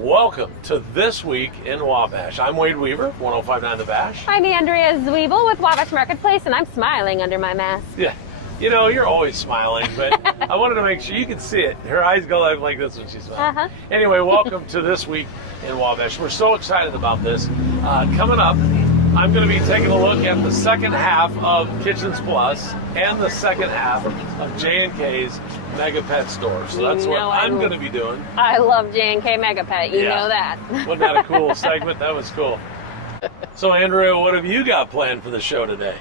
Welcome to This Week in Wabash. I'm Wade Weaver, 1059 The Bash. I'm Andrea Zwiebel with Wabash Marketplace, and I'm smiling under my mask. Yeah, you know, you're always smiling, but I wanted to make sure you could see it. Her eyes go like this when she's smiling. Anyway, welcome to This Week in Wabash. We're so excited about this. Coming up, I'm going to be taking a look at the second half of Kitchens Plus and the second half of J&K's Mega Pet Store. So that's what I'm going to be doing. I love J&K Mega Pet, you know that. Wasn't that a cool segment? That was cool. So, Andrea, what have you got planned for the show today?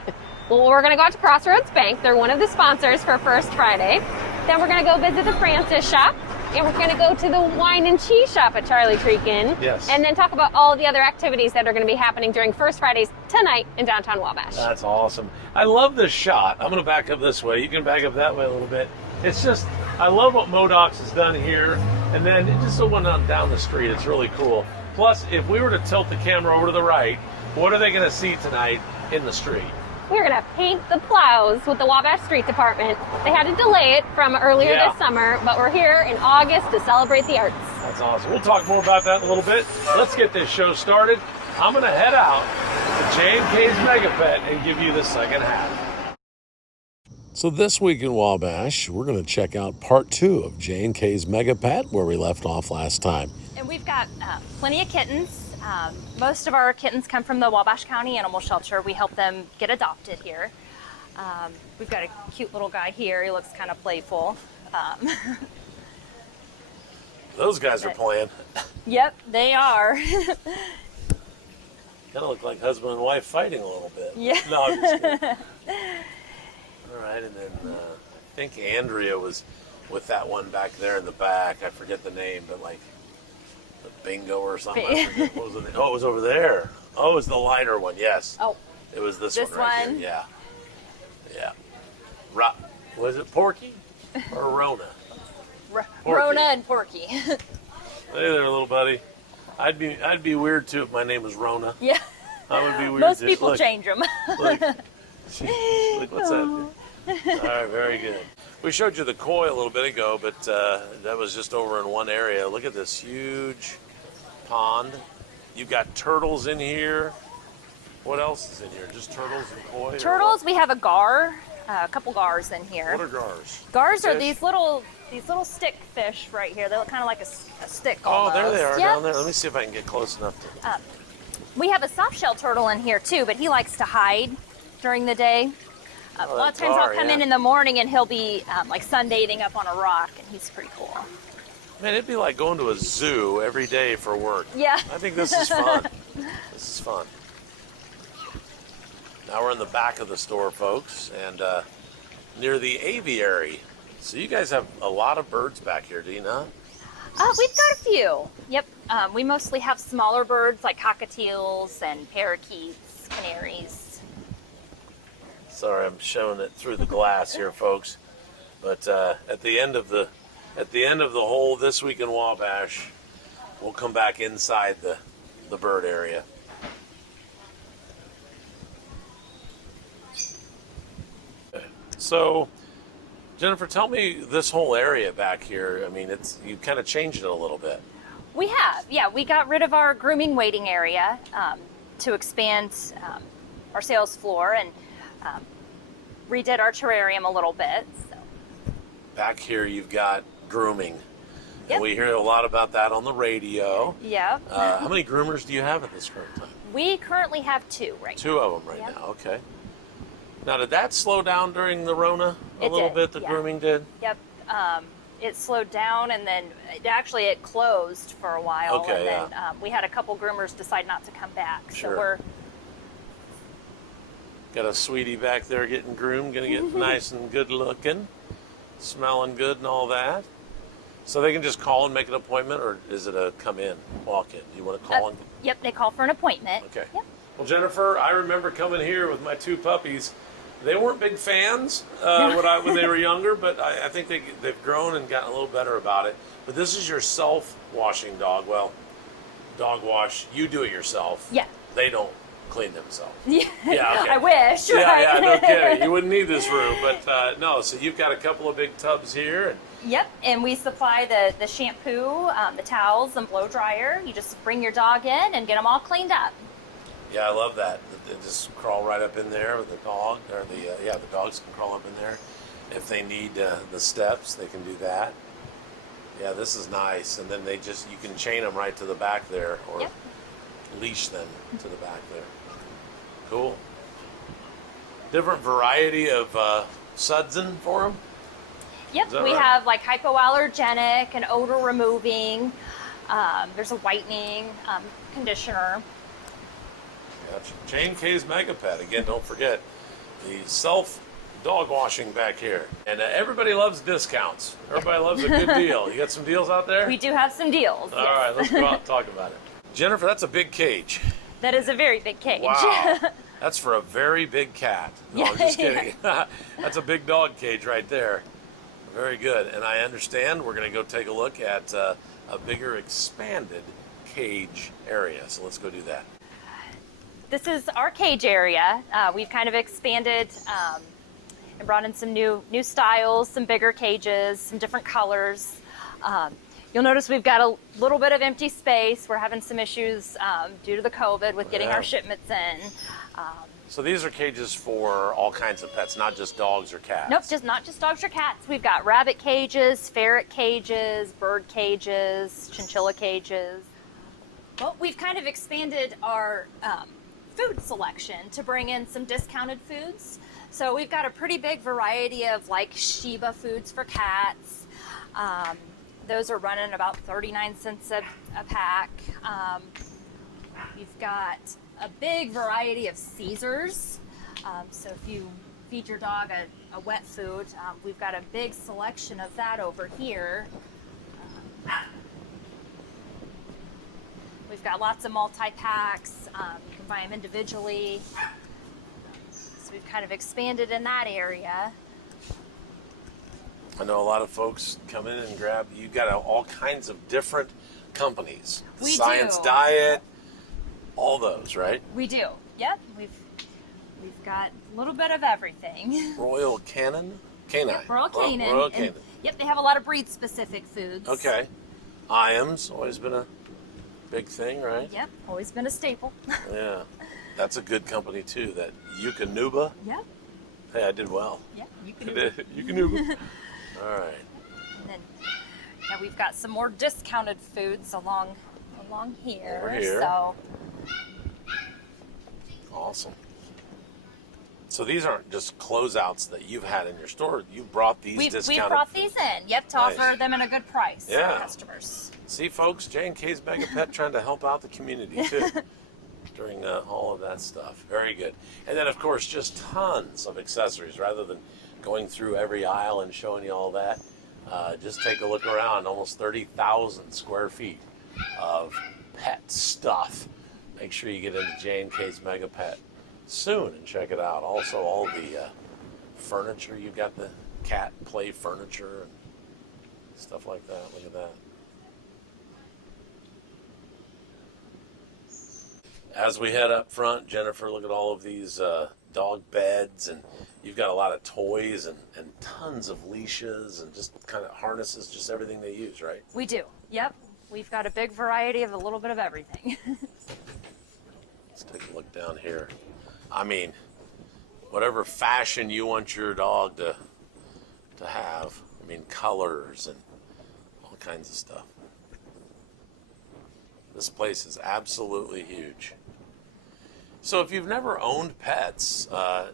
Well, we're going to go out to Crossroads Bank. They're one of the sponsors for First Friday. Then we're going to go visit the Francis shop. And we're going to go to the wine and cheese shop at Charlie Creek Inn. Yes. And then talk about all the other activities that are going to be happening during First Fridays tonight in downtown Wabash. That's awesome. I love this shot. I'm going to back up this way. You can back up that way a little bit. It's just, I love what Modocs has done here. And then it just went on down the street. It's really cool. Plus, if we were to tilt the camera over to the right, what are they going to see tonight in the street? We're going to paint the plows with the Wabash Street Department. They had to delay it from earlier this summer, but we're here in August to celebrate the arts. That's awesome. We'll talk more about that in a little bit. Let's get this show started. I'm going to head out to J&K's Mega Pet and give you the second half. So this week in Wabash, we're going to check out part 2 of J&K's Mega Pet, where we left off last time. And we've got plenty of kittens. Most of our kittens come from the Wabash County Animal Shelter. We help them get adopted here. We've got a cute little guy here. He looks kind of playful. Those guys are playing. Yep, they are. Kind of look like husband and wife fighting a little bit. Yeah. No, I'm just kidding. All right, and then I think Andrea was with that one back there in the back. I forget the name, but like the bingo or something. I forget. What was it? Oh, it was over there. Oh, it was the lighter one. Yes. Oh. It was this This one right one? here. Yeah. Yeah. Was it Porky or Rona? Rona and Porky. Hey there, little buddy. I'd be weird too if my name was Rona. Yeah. I would be weird. Most too. people Look, change them. Look, look, what's that? All right, very good. We showed you the koi a little bit ago, but that was just over in one area. Look at this huge pond. You've got turtles in here. What else is in here? Just turtles and koi? Turtles, we have a gar, a couple gars in here. What are gars? Gars are Fish? these little stick fish right here. They look kind of like a stick Oh, almost. there they are Yep. down there. Let me see if I can get close enough to. We have a soft-shell turtle in here too, but he likes to hide during the day. A lot of times I'll come in the morning and he'll be like sunbathing up on a rock, and he's pretty cool. Man, it'd be like going to a zoo every day for work. Yeah. I think this is fun. This is fun. Now we're in the back of the store, folks, and near the aviary. So you guys have a lot of birds back here, do you not? We've got a few. Yep. We mostly have smaller birds like cockatiels and parakeets, canaries. Sorry, I'm showing it through the glass here, folks. But at the end of the whole This Week in Wabash, we'll come back inside the bird area. So, Jennifer, tell me this whole area back here. I mean, you kind of changed it a little bit. We have, yeah. We got rid of our grooming waiting area to expand our sales floor and redid our terrarium a little bit. So. Back here, you've got grooming. Yep. And we hear a lot about that on the radio. Yeah. How many groomers do you have at this current time? We currently have two right now. Two of them right now. Okay. Now, did that slow down during the Rona a It little did, bit? The yeah. grooming did. Yep. It slowed down, and then it closed for a while. Okay, and then we had a couple groomers decide not to come back. Sure. So we're Got a sweetie back there getting groomed, gonna get nice and good looking, smelling good and all that. So they can just call and make an appointment, or is it a come in, walk in? Do you want to call in? Yep, they call for an appointment. Okay. Yep. Well, Jennifer, I remember coming here with my two puppies. They weren't big fans when they were younger, but I think they've grown and gotten a little better about it. But this is your self-washing dog. Well, dog wash, you do it yourself. Yeah. They don't clean themselves. Yeah. Yeah, okay. I wish. Yeah, right? yeah, no kidding. You wouldn't need this room, but no. So you've got a couple of big tubs here, and Yep, and we supply the shampoo, the towels, and blow dryer. You just bring your dog in and get them all cleaned up. Yeah, I love that. They just crawl right up in there with the dog, or the dogs can crawl up in there. If they need the steps, they can do that. Yeah, this is nice. And then you can chain them right to the back there, or Yep. leash them to the back there. Cool. Different variety of sudsing for them. Yep, we right? have like hypoallergenic and odor removing. There's a whitening conditioner. Gotcha. Jane K's Mega Pet. Again, don't forget the self dog washing back here. And everybody loves discounts. Everybody loves a good deal. You got some deals out there? We do have some deals. All right, let's go out and talk about it. Jennifer, that's a big cage. That is a very big cage. Wow. That's for a very big cat. No, I'm just kidding. That's a big dog cage right there. Very good. And I understand we're going to go take a look at a bigger expanded cage area. So let's go do that. This is our cage area. We've kind of expanded and brought in some new styles, some bigger cages, some different colors. You'll notice we've got a little bit of empty space. We're having some issues due to the COVID with getting our shipments in. So these are cages for all kinds of pets, not just dogs or cats. Nope, not just dogs or cats. We've got rabbit cages, ferret cages, bird cages, chinchilla cages. Well, we've kind of expanded our food selection to bring in some discounted foods. So we've got a pretty big variety of like Shiba foods for cats. Those are running about 39 cents a pack. We've got a big variety of Caesars. So if you feed your dog a wet food, we've got a big selection of that over here. We've got lots of multi-packs. You can buy them individually. So we've kind of expanded in that area. I know a lot of folks come in and grab. You've got all kinds of different companies. We Science do. Diet, all those, right? We do. Yep. We've got a little bit of everything. Royal Canine? Royal Canin. Royal And, Canin. yep, they have a lot of breed-specific foods. Okay. IAM's always been a big thing, right? Yep, always been a staple. Yeah. That's a good company, too. That Yukonuba. Yep. Hey, I did well. Yep, you can do it. Yukonuba. All right. And then we've got some more discounted foods along here. Over here. So Awesome. So these aren't just closeouts that you've had in your store. You brought these we've discounted. brought these in. Yep, to Nice. offer them at a good price to Yeah. our customers. See, folks, J&K's Mega Pet trying to help out the community, too, during all of that stuff. Very good. And then, of course, just tons of accessories. Rather than going through every aisle and showing you all that, just take a look around. Almost 30,000 square feet of pet stuff. Make sure you get into J&K's Mega Pet soon and check it out. Also, all the furniture. You've got the cat play furniture and stuff like that. Look at that. As we head up front, Jennifer, look at all of these dog beds, and you've got a lot of toys and tons of leashes and just kind of harnesses, just everything they use, right? We do. Yep. We've got a big variety of a little bit of everything. Let's take a look down here. I mean, whatever fashion you want your dog to have. I mean, colors and all kinds of stuff. This place is absolutely huge. So if you've never owned pets,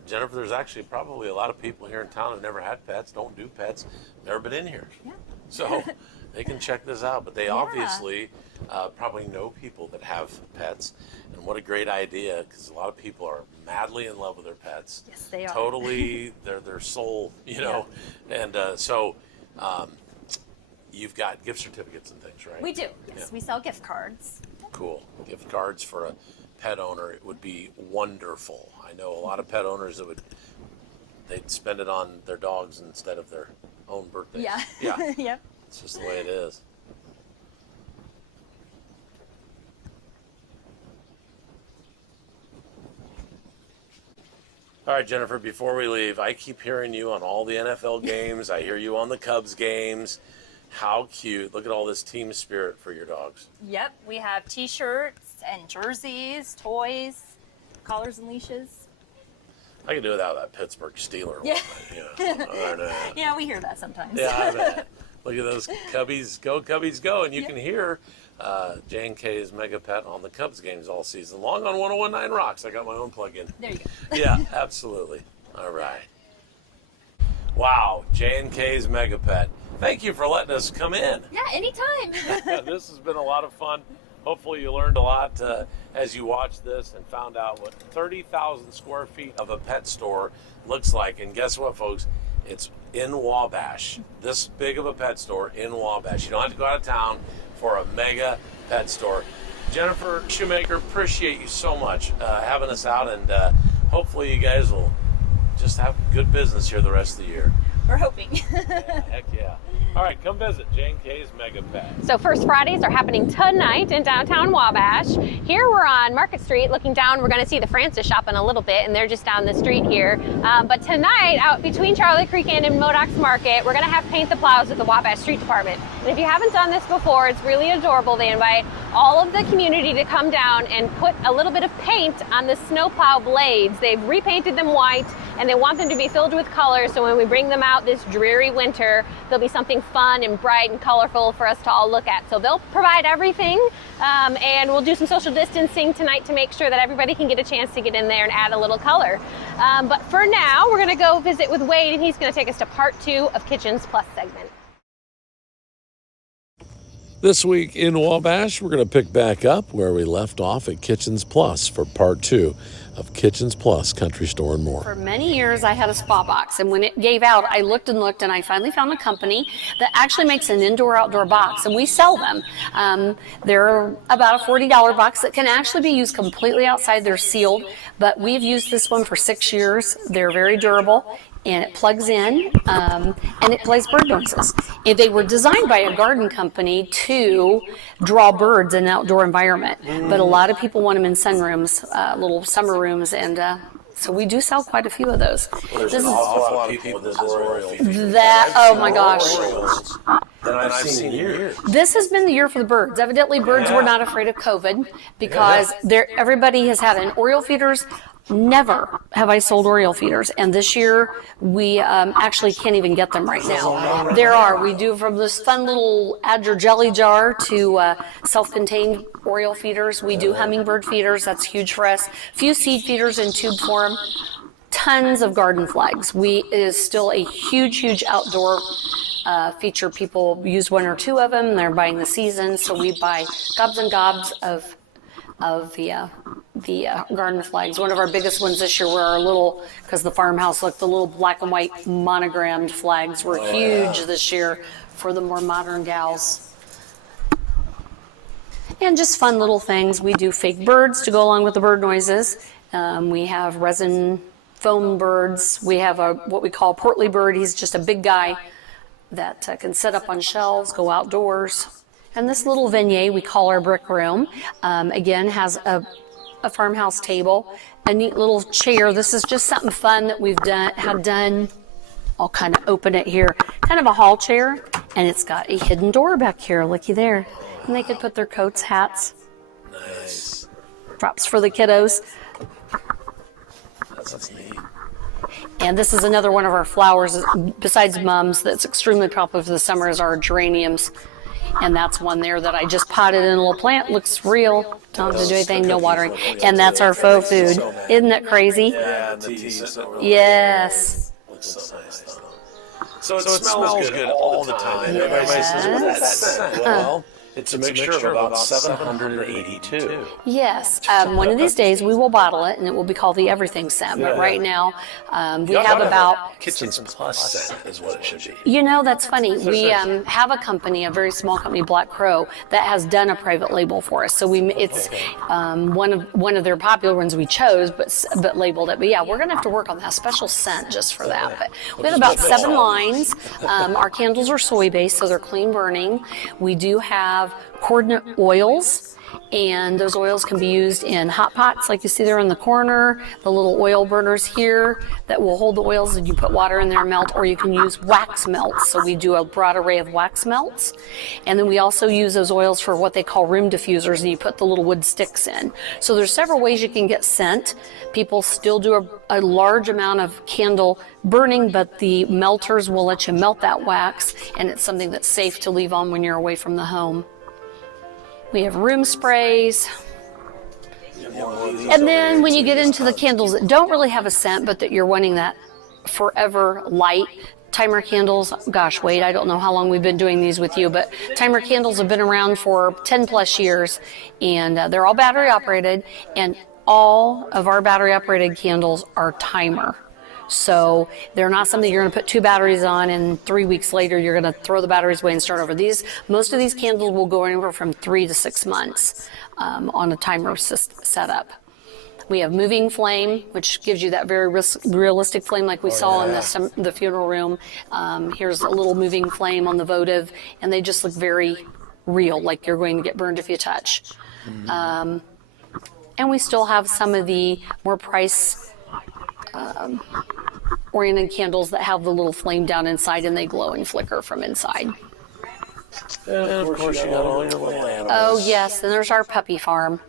Jennifer, there's actually probably a lot of people here in town who've never had pets, don't do pets, never been in here. Yeah. So they can check this out. But they obviously probably know people that have pets. And what a great idea, because a lot of people are madly in love with their pets. Yes, they are. Totally, they're their soul, you know. Yeah. And so you've got gift certificates and things, right? We do. Yes, Yeah. we sell gift cards. Cool. Gift cards for a pet owner, it would be wonderful. I know a lot of pet owners that they'd spend it on their dogs instead of their own birthdays. Yeah. Yeah. Yep. It's just the way it is. All right, Jennifer, before we leave, I keep hearing you on all the NFL games. I hear you on the Cubs games. How cute. Look at all this team spirit for your dogs. Yep, we have t-shirts and jerseys, toys, collars and leashes. I can do without that Pittsburgh Steeler. Yeah. Yeah. Yeah, we hear that sometimes. Yeah, I bet. Look at those Cubbies go. And you can hear J&K's Mega Pet on the Cubs games all season long on 101.9 Rocks. I got my own plug-in. There you go. Yeah, absolutely. All right. Wow, J&K's Mega Pet. Thank you for letting us come in. Yeah, anytime. This has been a lot of fun. Hopefully you learned a lot as you watched this and found out what 30,000 square feet of a pet store looks like. And guess what, folks? It's in Wabash. This big of a pet store in Wabash. You don't have to go out of town for a mega pet store. Jennifer Shoemaker, appreciate you so much having us out, and hopefully you guys will just have good business here the rest of the year. We're hoping. Yeah, heck yeah. All right, come visit J&K's Mega Pet. So First Fridays are happening tonight in downtown Wabash. Here we're on Market Street looking down. We're going to see the Francis shop in a little bit, and they're just down the street here. But tonight, out between Charlie Creek Inn and Modocs Market, we're going to have Paint the Plows at the Wabash Street Department. And if you haven't done this before, it's really adorable. They invite all of the community to come down and put a little bit of paint on the snowplow blades. They've repainted them white, and they want them to be filled with color, so when we bring them out this dreary winter, there'll be something fun and bright and colorful for us to all look at. So they'll provide everything, and we'll do some social distancing tonight to make sure that everybody can get a chance to get in there and add a little color. But for now, we're gonna go visit with Wade, and he's gonna take us to part 2 of Kitchens Plus segment. This week in Wabash, we're going to pick back up where we left off at Kitchens Plus for part 2 of Kitchens Plus Country Store and More. For many years, I had a spa box, and when it gave out, I looked and looked, and I finally found a company that actually makes an indoor-outdoor box, and we sell them. They're about a $40 box that can actually be used completely outside. They're sealed, but we've used this one for 6 years. They're very durable, and it plugs in, and it plays bird noises. They were designed by a garden company to draw birds in an outdoor environment, but a lot of people want them in sunrooms, little summer rooms, and so we do sell quite a few of those. There's an awful lot of people with this Oriole feeder. Oh my gosh. That I've seen years. This has been the year for the birds. Evidently, birds were not afraid of COVID because everybody has had an Oriole feeders. Never have I sold Oriole feeders, and this year we actually can't even get them right now. We do from this fun little add your jelly jar to self-contained Oriole feeders. We do hummingbird feeders, that's huge for us. Few seed feeders in tube form. Tons of garden flags. It is still a huge outdoor feature. People use 1 or 2 of them. They're buying the season, so we buy gobs and gobs of the garden flags. One of our biggest ones this year were our little, because the farmhouse looked, the little black and white monogrammed flags were huge this year for the more modern gals. And just fun little things. We do fake birds to go along with the bird noises. We have resin foam birds. We have what we call portly bird. He's just a big guy that can sit up on shelves, go outdoors. And this little vignette we call our brick room, again, has a farmhouse table, a neat little chair. This is just something fun that we've done. I'll kind of open it here. Kind of a hall chair, and it's got a hidden door back here, looky there. And they could put their coats, hats. Nice. Props for the kiddos. That's neat. And this is another one of our flowers, besides mums, that's extremely popular for the summer, is our geraniums. And that's one there that I just potted in a little plant. Looks real. Don't have to do anything, no watering. And that's our faux food. Isn't that crazy? Yeah, and the tea's Yes. looks so nice though. So it smells good all the time. And everybody says, what's that scent? Well, it's a mixture of about 782. Yes. One of these days we will bottle it, and it will be called the Everything scent. But right now we have about Kitchens Plus scent is what it should be. You know, that's funny. We have a company, a very small company, Black Crow, that has done a private label for us. So it's one of their popular ones we chose, but labeled it. But yeah, we're gonna have to work on that special scent just for that. But we have about 7 lines. Our candles are soy based, so they're clean burning. We do have coordinate oils. And those oils can be used in hot pots like you see there in the corner, the little oil burners here that will hold the oils and you put water in there and melt, or you can use wax melts. So we do a broad array of wax melts. And then we also use those oils for what they call room diffusers, and you put the little wood sticks in. So there's several ways you can get scent. People still do a large amount of candle burning, but the melters will let you melt that wax, and it's something that's safe to leave on when you're away from the home. We have room sprays. And then when you get into the candles that don't really have a scent, but that you're wanting that forever light, timer candles, gosh, Wade, I don't know how long we've been doing these with you, but timer candles have been around for 10 plus years, and they're all battery operated, and all of our battery operated candles are timer. So they're not something you're going to put 2 batteries on and 3 weeks later you're going to throw the batteries away and start over. Most of these candles will go anywhere from 3 to 6 months on a timer setup. We have moving flame, which gives you that very realistic flame like we saw in the funeral room. Here's a little moving flame on the votive, and they just look very real, like you're going to get burned if you touch. And we still have some of the more price oriented candles that have the little flame down inside and they glow and flicker from inside. And of course you got all your little animals. Oh yes, and there's our puppy farm.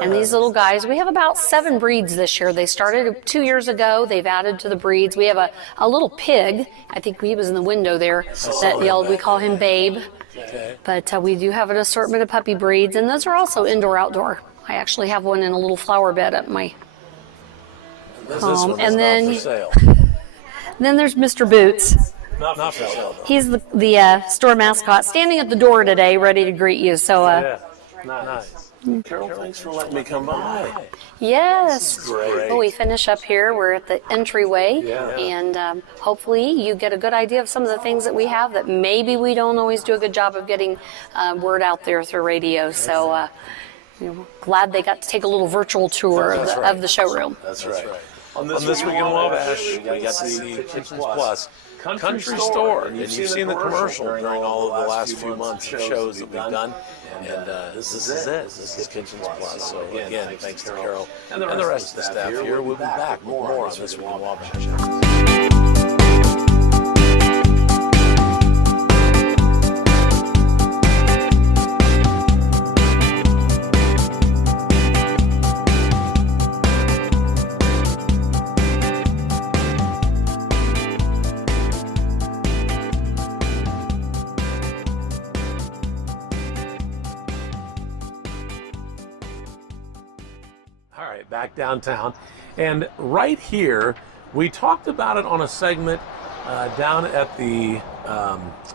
And these little guys, we have about 7 breeds this year. They started 2 years ago. They've added to the breeds. We have a little pig. I think he was in the window there that yelled. We call him Babe. Okay. But we do have an assortment of puppy breeds, and those are also indoor-outdoor. I actually have one in a little flower bed at my home. And then there's Mr. Boots. Not for sale. He's the store mascot, standing at the door today, ready to greet you. So, yeah, nice. Carol, thanks for letting me come by. Yes. Great. Well, we finish up here. We're at the entryway, and hopefully you get a good idea of some of the things that we have that maybe we don't always do a good job of getting word out there through radio. So, glad they got to take a little virtual tour of the showroom. That's right. On this week in Wabash, we got to see Kitchens Plus Country Store, and you've seen the commercial during all of the last few months of shows that we've done. And this is it. This is Kitchens Plus. So again, thanks to Carol and the rest of the staff here. We'll be back with more on This Week in Wabash. Back downtown, and right here we talked about it on a segment down at the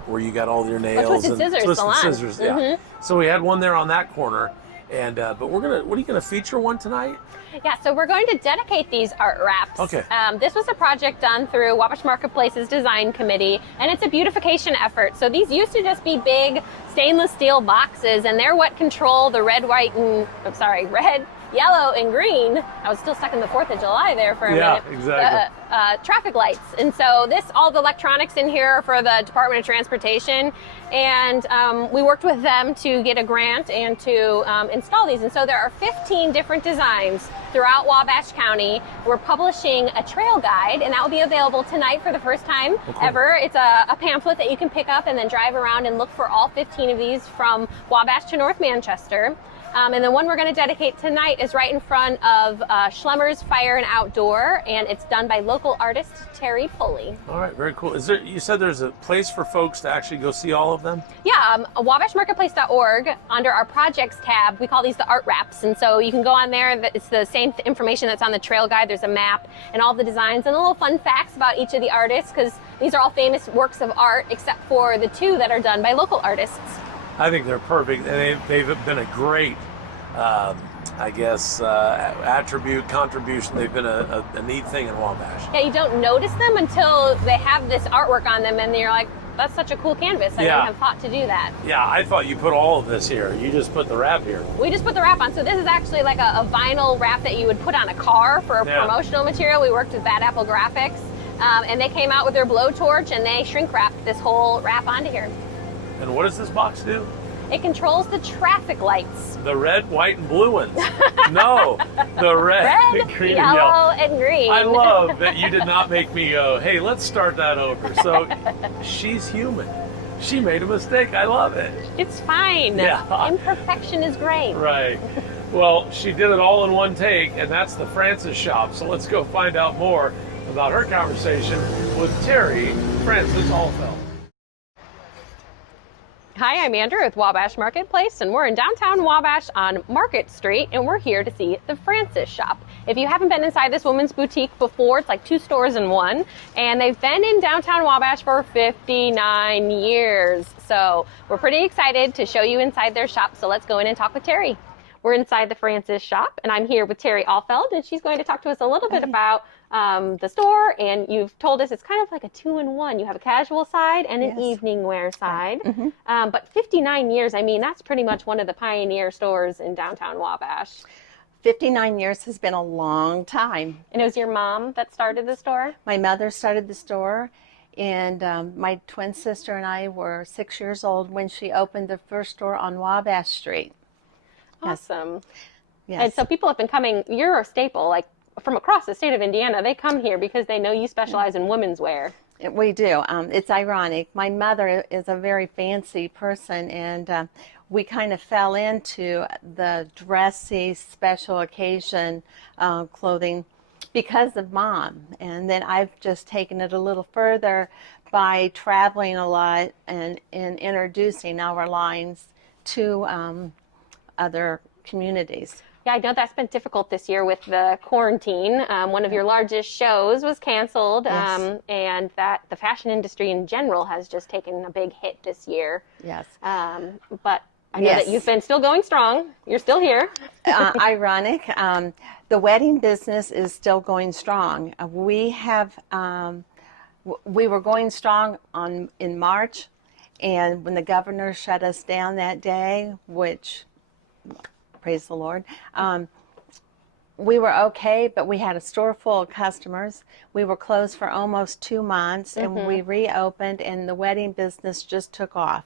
where you got all your nails Twisted Scissors salon. Scissors, yeah. Mm-hmm. So we had one there on that corner, and but what are you gonna feature one tonight? Yeah, so we're going to dedicate these art wraps. Okay. This was a project done through Wabash Marketplace's design committee, and it's a beautification effort. So these used to just be big stainless steel boxes, and they're what control the red, yellow, and green. I was still stuck in the 4th of July there for a minute. Yeah, exactly. Traffic lights. And so all the electronics in here are for the Department of Transportation. And we worked with them to get a grant and to install these. And so there are 15 different designs throughout Wabash County. We're publishing a trail guide, and that will be available tonight for the first time ever. It's a pamphlet that you can pick up and then drive around and look for all 15 of these from Wabash to North Manchester. And the one we're going to dedicate tonight is right in front of Schlemmer's Fire and Outdoor, and it's done by local artist Terry Pulley. All right, very cool. You said there's a place for folks to actually go see all of them? Yeah, wabashmarketplace.org, under our projects tab, we call these the art wraps. And so you can go on there. It's the same information that's on the trail guide. There's a map and all the designs and a little fun facts about each of the artists, because these are all famous works of art except for the 2 that are done by local artists. I think they're perfect, and they've been a great, contribution. They've been a neat thing in Wabash. Yeah, you don't notice them until they have this artwork on them, and you're like, that's such a cool canvas. I didn't have thought to do that. Yeah, I thought you put all of this here. You just put the wrap here. We just put the wrap on. So this is actually like a vinyl wrap that you would put on a car for a promotional material. We worked with Bad Apple Graphics, and they came out with their blowtorch, and they shrink wrapped this whole wrap onto here. And what does this box do? It controls the traffic lights. The red, white, and blue ones. No, the red, green, and yellow, and green. I love that you did not make me go, hey, let's start that over. So she's human. She made a mistake. I love it. It's fine. Yeah. Imperfection is great. Right. Well, she did it all in one take, and that's the Francis shop. So let's go find out more about her conversation with Terry Francis Allfeld. Hi, I'm Andrew with Wabash Marketplace, and we're in downtown Wabash on Market Street, and we're here to see the Francis shop. If you haven't been inside this women's boutique before, it's like 2 stores in one, and they've been in downtown Wabash for 59 years. So we're pretty excited to show you inside their shop, so let's go in and talk with Terry. We're inside the Francis shop, and I'm here with Terry Allfeld, and she's going to talk to us a little bit about the store. And you've told us it's kind of like a 2-in-1. You have a casual side and an evening wear side. Mm-hmm. But 59 years, I mean, that's pretty much one of the pioneer stores in downtown Wabash. 59 years has been a long time. And it was your mom that started the store? My mother started the store, and my twin sister and I were 6 years old when she opened the first store on Wabash Street. Awesome. Yes. And so people have been coming, you're a staple, like from across the state of Indiana. They come here because they know you specialize in women's wear. We do. It's ironic. My mother is a very fancy person, and we kind of fell into the dressy, special occasion clothing because of Mom. And then I've just taken it a little further by traveling a lot and introducing our lines to other communities. Yeah, I know that's been difficult this year with the quarantine. One of your largest shows was canceled, Yes. And that the fashion industry in general has just taken a big hit this year. Yes. But I know that you've been still going strong. You're still here. Ironic. The wedding business is still going strong. We were going strong in March, and when the governor shut us down that day, which, praise the Lord, we were okay, but we had a store full of customers. We were closed for almost 2 months, and we reopened, and the wedding business just took off.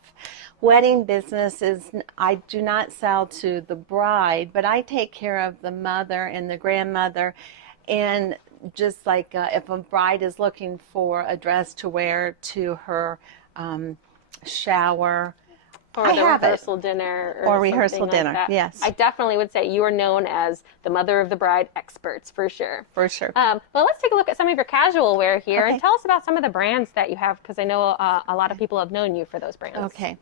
Wedding business is, I do not sell to the bride, but I take care of the mother and the grandmother. And just like if a bride is looking for a dress to wear to her shower, Or the rehearsal dinner. Or rehearsal dinner, like that. yes. I definitely would say you are known as the mother of the bride experts, for sure. For sure. But let's take a look at some of your casual wear here and Okay. tell us about some of the brands that you have, because I know a lot of people have known you for those brands. Okay.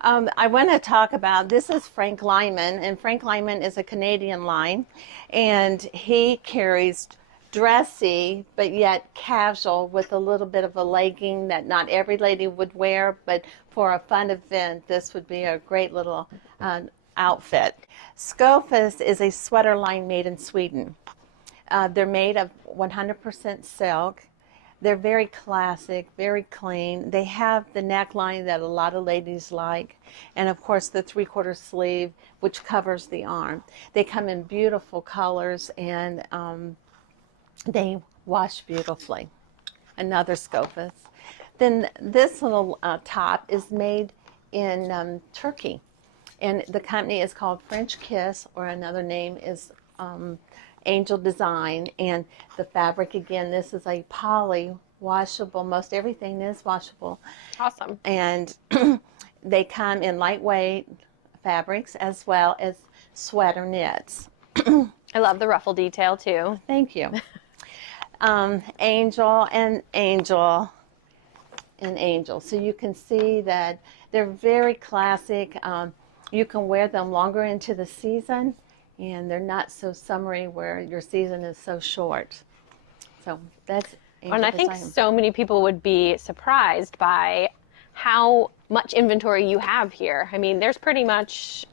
I want to talk about, this is Frank Lyman, and Frank Lyman is a Canadian line, and he carries dressy but yet casual with a little bit of a legging that not every lady would wear, but for a fun event this would be a great little outfit. Skofus is a sweater line made in Sweden. They're made of 100% silk. They're very classic, very clean. They have the neckline that a lot of ladies like, and of course the 3/4 sleeve, which covers the arm. They come in beautiful colors, and they wash beautifully. Another Skofus. Then this little top is made in Turkey, and the company is called French Kiss, or another name is Angel Design. And the fabric, again, this is a poly washable. Most everything is washable. Awesome. And they come in lightweight fabrics as well as sweater knits. I love the ruffle detail too. Thank you. Angel and Angel and Angel. So you can see that they're very classic. You can wear them longer into the season, and they're not so summery where your season is so short. So that's Angel And I think Design. so many people would be surprised by how much inventory you have here. I mean, there's pretty much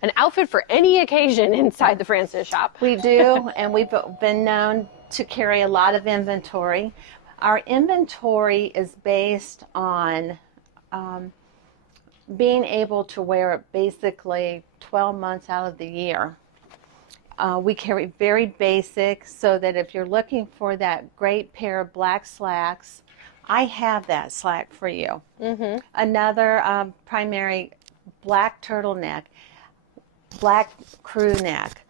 an outfit for any occasion inside the Francis shop. We do, and we've been known to carry a lot of inventory. Our inventory is based on being able to wear it basically 12 months out of the year. We carry very basic, so that if you're looking for that great pair of black slacks, I have that slack for you. Mm-hmm. Another primary black turtleneck, black crew neck,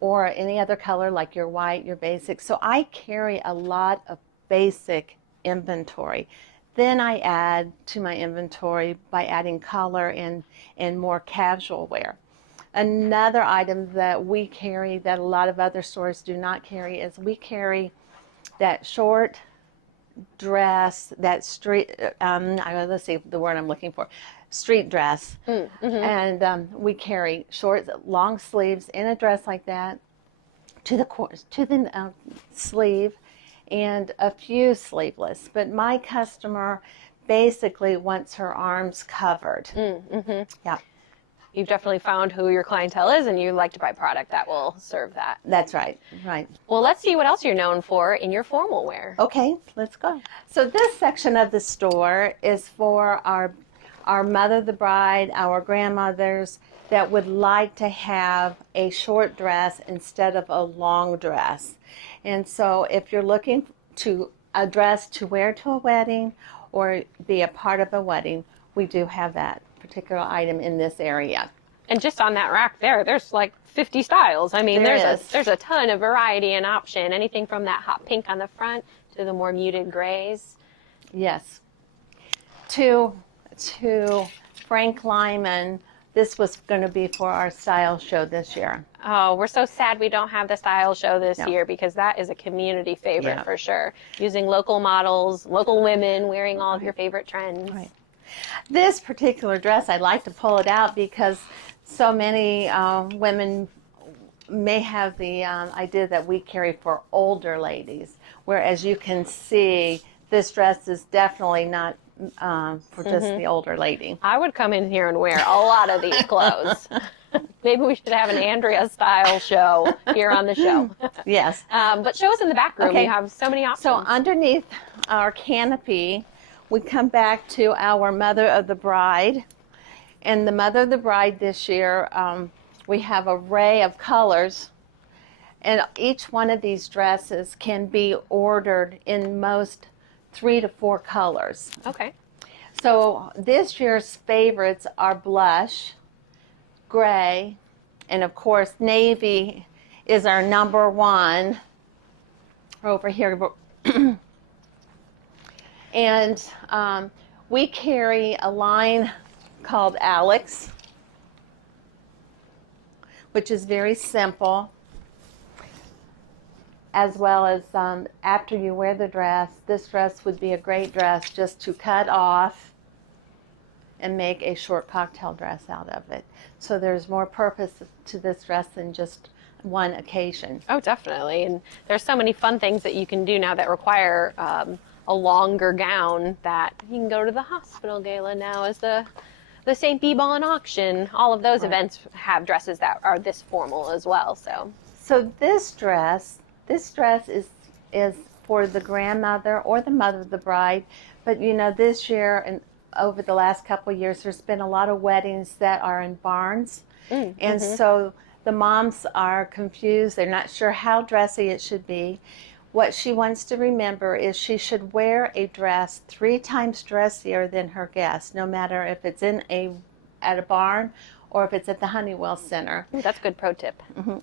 or any other color like your white, your basic. So I carry a lot of basic inventory. Then I add to my inventory by adding color and more casual wear. Another item that we carry that a lot of other stores do not carry is we carry that short dress, that street, let's see the word I'm looking for, street dress. And we carry short, long sleeves in a dress like that to the sleeve, and a few sleeveless. But my customer basically wants her arms covered. Yeah. You've definitely found who your clientele is, and you like to buy product that will serve that. That's right, right. Well, let's see what else you're known for in your formal wear. Okay, let's go. So this section of the store is for our mother, the bride, our grandmothers that would like to have a short dress instead of a long dress. And so if you're looking to a dress to wear to a wedding or be a part of a wedding, we do have that particular item in this area. And just on that rack there's like 50 styles. I mean, there's a ton of variety and option. Anything from that hot pink on the front to the more muted grays. Yes. To Frank Lyman, this was going to be for our style show this year. Oh, we're so sad we don't have the style show this year, because that is a community favorite for sure. Using local models, local women wearing all of your favorite trends. Right. This particular dress, I'd like to pull it out because so many women may have the idea that we carry for older ladies, whereas you can see this dress is definitely not for just the older lady. I would come in here and wear a lot of these clothes. Maybe we should have an Andrea style show here on the show. Yes. But show us in the back room. Okay. You have so many options. So underneath our canopy, we come back to our Mother of the Bride. And the Mother of the Bride this year, we have an array of colors. And each one of these dresses can be ordered in most 3 to 4 colors. Okay. So this year's favorites are blush, gray, and of course navy is our number one over here. And we carry a line called Alex, which is very simple, as well as after you wear the dress, this dress would be a great dress just to cut off and make a short cocktail dress out of it. So there's more purpose to this dress than just one occasion. Oh, definitely. And there's so many fun things that you can do now that require a longer gown, that you can go to the hospital gala now as the St. Bebon auction. All of those events have dresses that are this formal as well. So this dress is for the grandmother or the mother of the bride. But you know, this year and over the last couple of years, there's been a lot of weddings that are in barns. And so the moms are confused. They're not sure how dressy it should be. What she wants to remember is she should wear a dress 3 times dressier than her guests, no matter if it's at a barn or if it's at the Honeywell Center. Ooh, that's a good pro tip.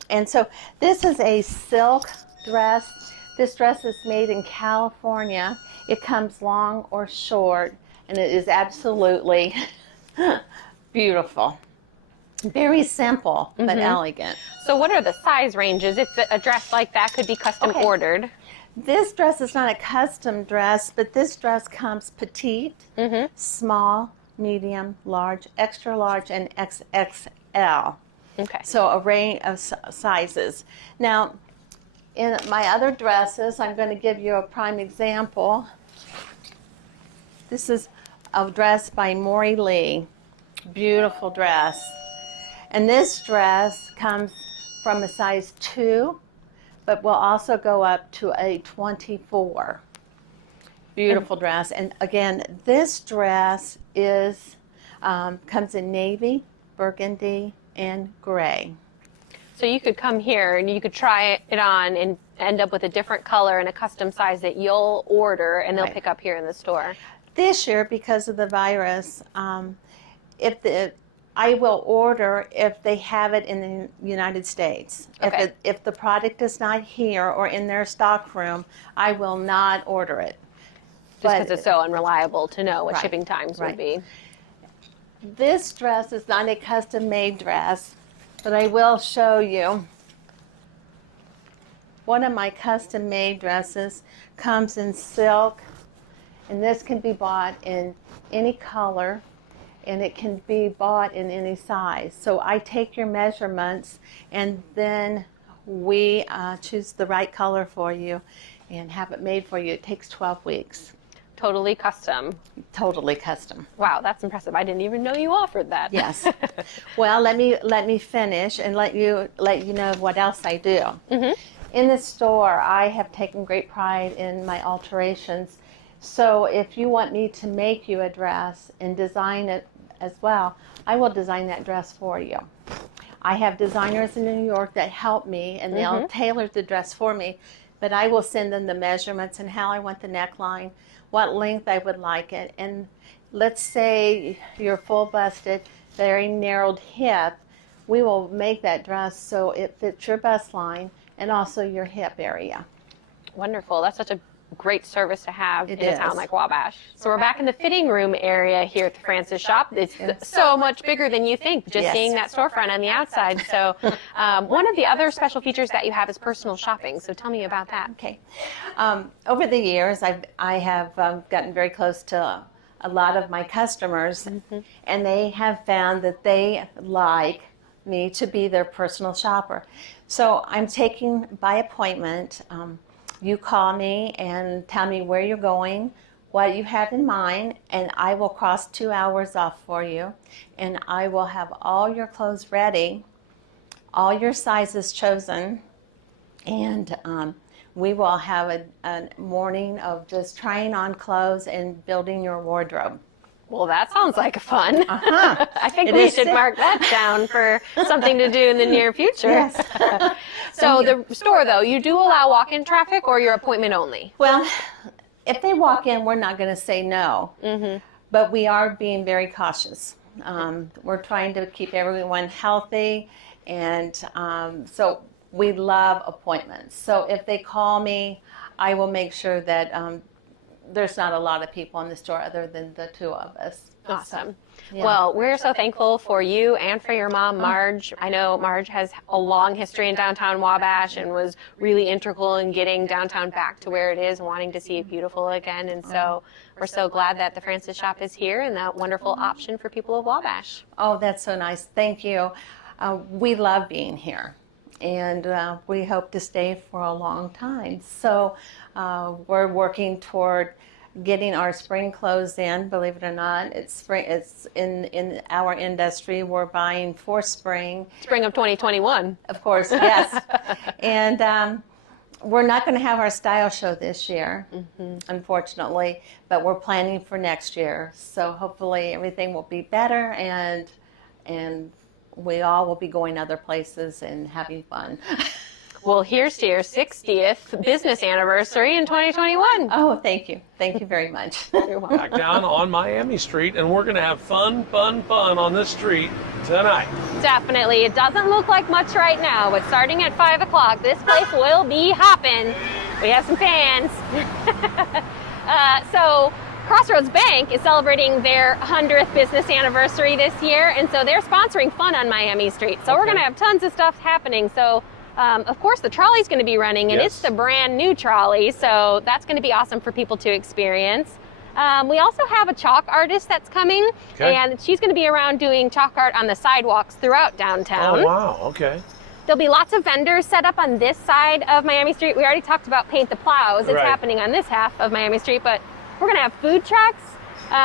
And so this is a silk dress. This dress is made in California. It comes long or short, and it is absolutely beautiful. Very simple, but elegant. So what are the size ranges? If a dress like that could be custom ordered. This dress is not a custom dress, but this dress comes petite, small, medium, large, extra large, and XXL. Okay. So a range of sizes. Now, in my other dresses, I'm going to give you a prime example. This is a dress by Maury Lee. Beautiful dress. And this dress comes from a size 2, but will also go up to a 24. Beautiful dress. And again, this dress is comes in navy, burgundy, and gray. So you could come here and you could try it on and end up with a different color and a custom size that you'll order and they'll pick up here in the store. This year, because of the virus, if I will order if they have it in the United States. Okay. If the product is not here or in their stock room, I will not order it. Just because it's so unreliable to know what Right, shipping times would right. be. This dress is not a custom-made dress, but I will show you. One of my custom-made dresses comes in silk, and this can be bought in any color, and it can be bought in any size. So I take your measurements, and then we choose the right color for you and have it made for you. It takes 12 weeks. Totally custom. Totally custom. Wow, that's impressive. I didn't even know you offered that. Yes. Well, let me finish and let you know what else I do. Mm-hmm. In the store, I have taken great pride in my alterations. So if you want me to make you a dress and design it as well, I will design that dress for you. I have designers in New York that help me, and they'll tailor the dress for me, but I will send them the measurements and how I want the neckline, what length I would like it. And let's say you're full busted, very narrowed hip, we will make that dress so it fits your bust line and also your hip area. Wonderful. That's such a great service to have It in a town is. like Wabash. So we're back in the fitting room area here at the Francis shop. It's so much bigger than you think, just Yes. seeing that storefront on the outside. So one of the other special features that you have is personal shopping. So tell me about that. Okay. Over the years, I have gotten very close to a lot of my customers, and they have found that they like me to be their personal shopper. So I'm taking by appointment. You call me and tell me where you're going, what you have in mind, and I will cross 2 hours off for you, and I will have all your clothes ready, all your sizes chosen, and we will have a morning of just trying on clothes and building your wardrobe. Well, that sounds like fun. I think It we is. should mark that down for something to do in the near future. Yes. So the store, though, you do allow walk-in traffic or your appointment only? Well, if they walk in, we're not going to say no, but we are being very cautious. We're trying to keep everyone healthy, and so we love appointments. So if they call me, I will make sure that there's not a lot of people in the store other than the two of us. Awesome. Yeah. Well, we're so thankful for you and for your mom, Marge. I know Marge has a long history in downtown Wabash and was really integral in getting downtown back to where it is, wanting to see it beautiful again. And so we're so glad that the Francis shop is here and that wonderful option for people of Wabash. Oh, that's so nice. Thank you. We love being here, and we hope to stay for a long time. So we're working toward getting our spring clothes in. Believe it or not, it's spring. It's in our industry. We're buying for spring. Spring of 2021. Of course, yes. And we're not going to have our style show this year, unfortunately, but we're planning for next year. So hopefully everything will be better, and we all will be going other places and having fun. Well, here's to your 60th business anniversary in 2021. Oh, thank you. Thank you very much. You're welcome. Back down on Miami Street, and we're going to have fun on this street tonight. Definitely. It doesn't look like much right now, but starting at 5 o'clock, this place will be hopping. We have some fans. So Crossroads Bank is celebrating their 100th business anniversary this year, and so they're sponsoring fun on Miami Street. So we're going to have tons of stuff happening. So of course, the trolley's going to be running, and it's the brand new trolley, so that's going to be awesome for people to experience. We also have a chalk artist that's coming, and she's going to be around doing chalk art on the sidewalks throughout downtown. Oh, wow. Okay. There'll be lots of vendors set up on this side of Miami Street. We already talked about Paint the Plows. It's happening on this half of Miami Street, but we're going to have food trucks.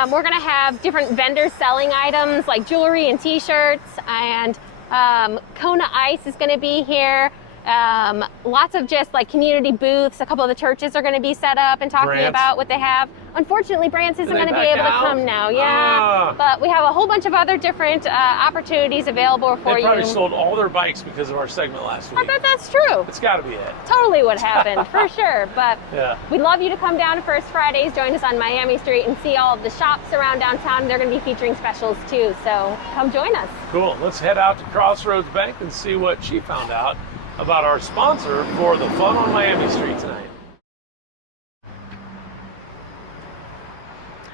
We're going to have different vendors selling items like jewelry and t-shirts, and Kona Ice is going to be here. Lots of just like community booths. A couple of the churches are going to be set up and talking about what they have. Unfortunately, Brant's isn't Are they going to be able back to out? come now. Yeah, Ah. but we have a whole bunch of other different opportunities available for They you. probably sold all their bikes because of our segment last I week. bet that's true. It's got to be it. Totally what happened, for sure. But Yeah. we'd love you to come down to First Fridays, join us on Miami Street, and see all of the shops around downtown. They're going to be featuring specials too, so come join us. Cool. Let's head out to Crossroads Bank and see what she found out about our sponsor for the Fun on Miami Street tonight.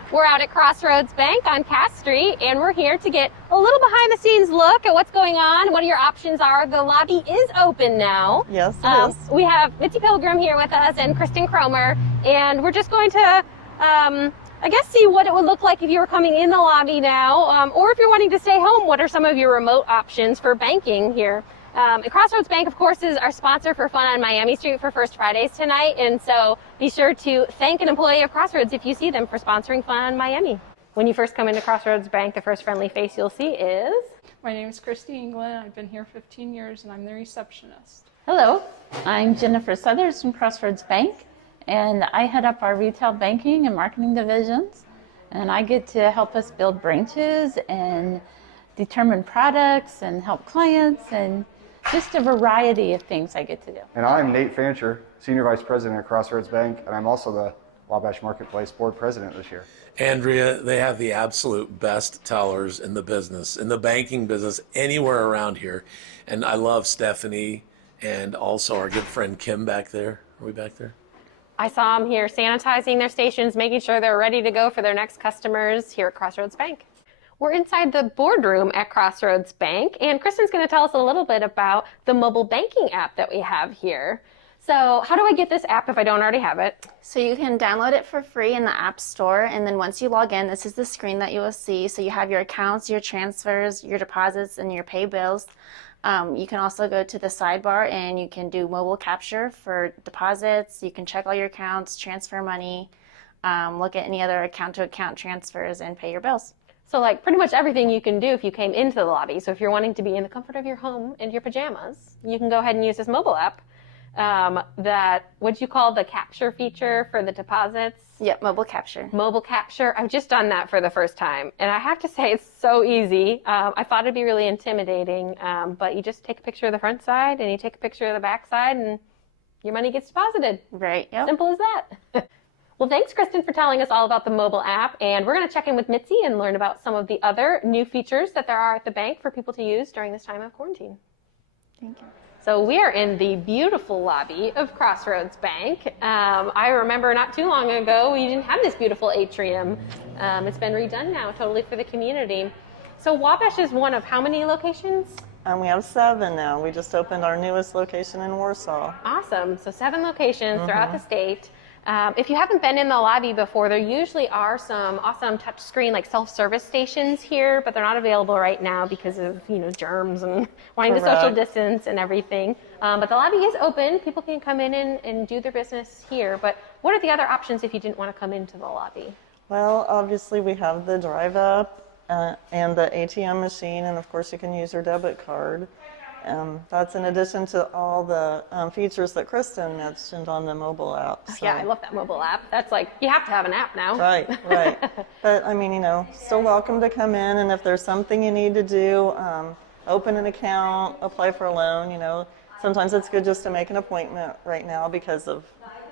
We're out at Crossroads Bank on Cass Street, and we're here to get a little behind the scenes look at what's going on, what your options are. The lobby is open now. Yes, it is. We have Mitzi Pilgrim here with us and Kristen Cromer, and we're just going to, I guess, see what it would look like if you were coming in the lobby now, or if you're wanting to stay home, what are some of your remote options for banking here? And Crossroads Bank, of course, is our sponsor for Fun on Miami Street for First Fridays tonight. And so be sure to thank an employee of Crossroads if you see them for sponsoring Fun on Miami. When you first come into Crossroads Bank, the first friendly face you'll see is... My name is Christy England. I've been here 15 years and I'm the receptionist. Hello, I'm Jennifer Southers from Crossroads Bank, and I head up our retail banking and marketing divisions. And I get to help us build branches and determine products and help clients and just a variety of things I get to do. And I'm Nate Fancher, Senior Vice President at Crossroads Bank, and I'm also the Wabash Marketplace Board President this year. Andrea, they have the absolute best tellers in the business, in the banking business, anywhere around here. And I love Stephanie and also our good friend Kim back there. Are we back there? I saw them here sanitizing their stations, making sure they're ready to go for their next customers here at Crossroads Bank. We're inside the boardroom at Crossroads Bank, and Kristen's going to tell us a little bit about the mobile banking app that we have here. So how do I get this app if I don't already have it? So you can download it for free in the App Store, and then once you log in, this is the screen that you will see. So you have your accounts, your transfers, your deposits, and your pay bills. You can also go to the sidebar and you can do mobile capture for deposits. You can check all your accounts, transfer money, look at any other account-to-account transfers, and pay your bills. So like pretty much everything you can do if you came into the lobby. So if you're wanting to be in the comfort of your home in your pajamas, you can go ahead and use this mobile app. What'd you call the capture feature for the deposits? Yep, mobile capture. Mobile capture. I've just done that for the first time, and I have to say it's so easy. I thought it'd be really intimidating, but you just take a picture of the front side and you take a picture of the back side, and your money gets deposited. Right, yep. Simple as that. Well, thanks, Kristen, for telling us all about the mobile app, and we're going to check in with Mitzi and learn about some of the other new features that there are at the bank for people to use during this time of quarantine. Thank you. So we are in the beautiful lobby of Crossroads Bank. I remember not too long ago, we didn't have this beautiful atrium. It's been redone now totally for the community. So Wabash is one of how many locations? We have 7 now. We just opened our newest location in Warsaw. Awesome. So 7 locations throughout the state. If you haven't been in the lobby before, there usually are some awesome touchscreen like self-service stations here, but they're not available right now because of germs and wanting to social distance and everything. But the lobby is open. People can come in and do their business here. But what are the other options if you didn't want to come into the lobby? Well, obviously we have the drive up and the ATM machine, and of course you can use your debit card. That's in addition to all the features that Kristen mentioned on the mobile app. So. Yeah, I love that mobile app. That's like, you have to have an app now. Right. But I mean, still welcome to come in, and if there's something you need to do, open an account, apply for a loan, sometimes it's good just to make an appointment right now because of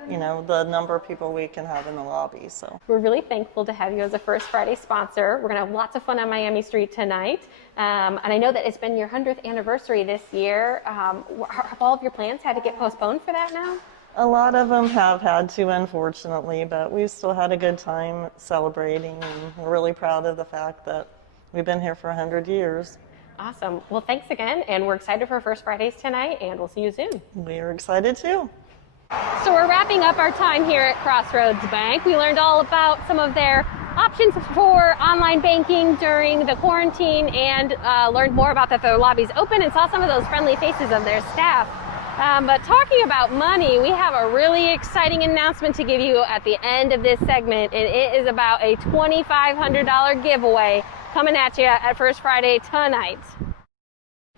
the number of people we can have in the lobby. So we're really thankful to have you as a First Friday sponsor. We're going to have lots of fun on Miami Street tonight. And I know that it's been your 100th anniversary this year. Have all of your plans had to get postponed for that now? A lot of them have had to, unfortunately, but we've still had a good time celebrating, and we're really proud of the fact that we've been here for 100 years. Awesome. Well, thanks again, and we're excited for First Fridays tonight, and we'll see you soon. We are excited too. So we're wrapping up our time here at Crossroads Bank. We learned all about some of their options for online banking during the quarantine and learned more about that their lobby's open and saw some of those friendly faces of their staff. But talking about money, we have a really exciting announcement to give you at the end of this segment, and it is about a $2,500 giveaway coming at you at First Friday tonight.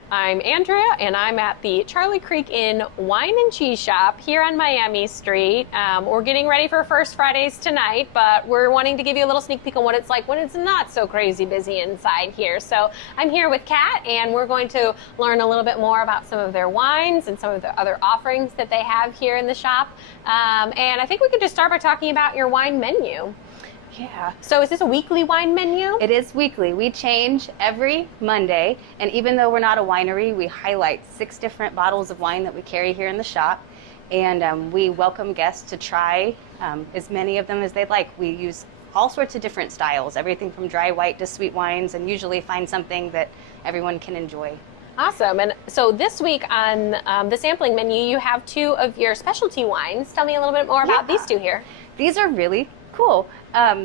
I'm Andrea, and I'm at the Charlie Creek Inn Wine and Cheese Shop here on Miami Street. We're getting ready for First Fridays tonight, but we're wanting to give you a little sneak peek on what it's like when it's not so crazy busy inside here. So I'm here with Kat, and we're going to learn a little bit more about some of their wines and some of the other offerings that they have here in the shop. And I think we could just start by talking about your wine menu. Yeah. So is this a weekly wine menu? It is weekly. We change every Monday, and even though we're not a winery, we highlight 6 different bottles of wine that we carry here in the shop, and we welcome guests to try as many of them as they'd like. We use all sorts of different styles, everything from dry white to sweet wines, and usually find something that everyone can enjoy. Awesome. And so this week on the sampling menu, you have 2 of your specialty wines. Tell me a little bit more about these 2 here. These are really cool.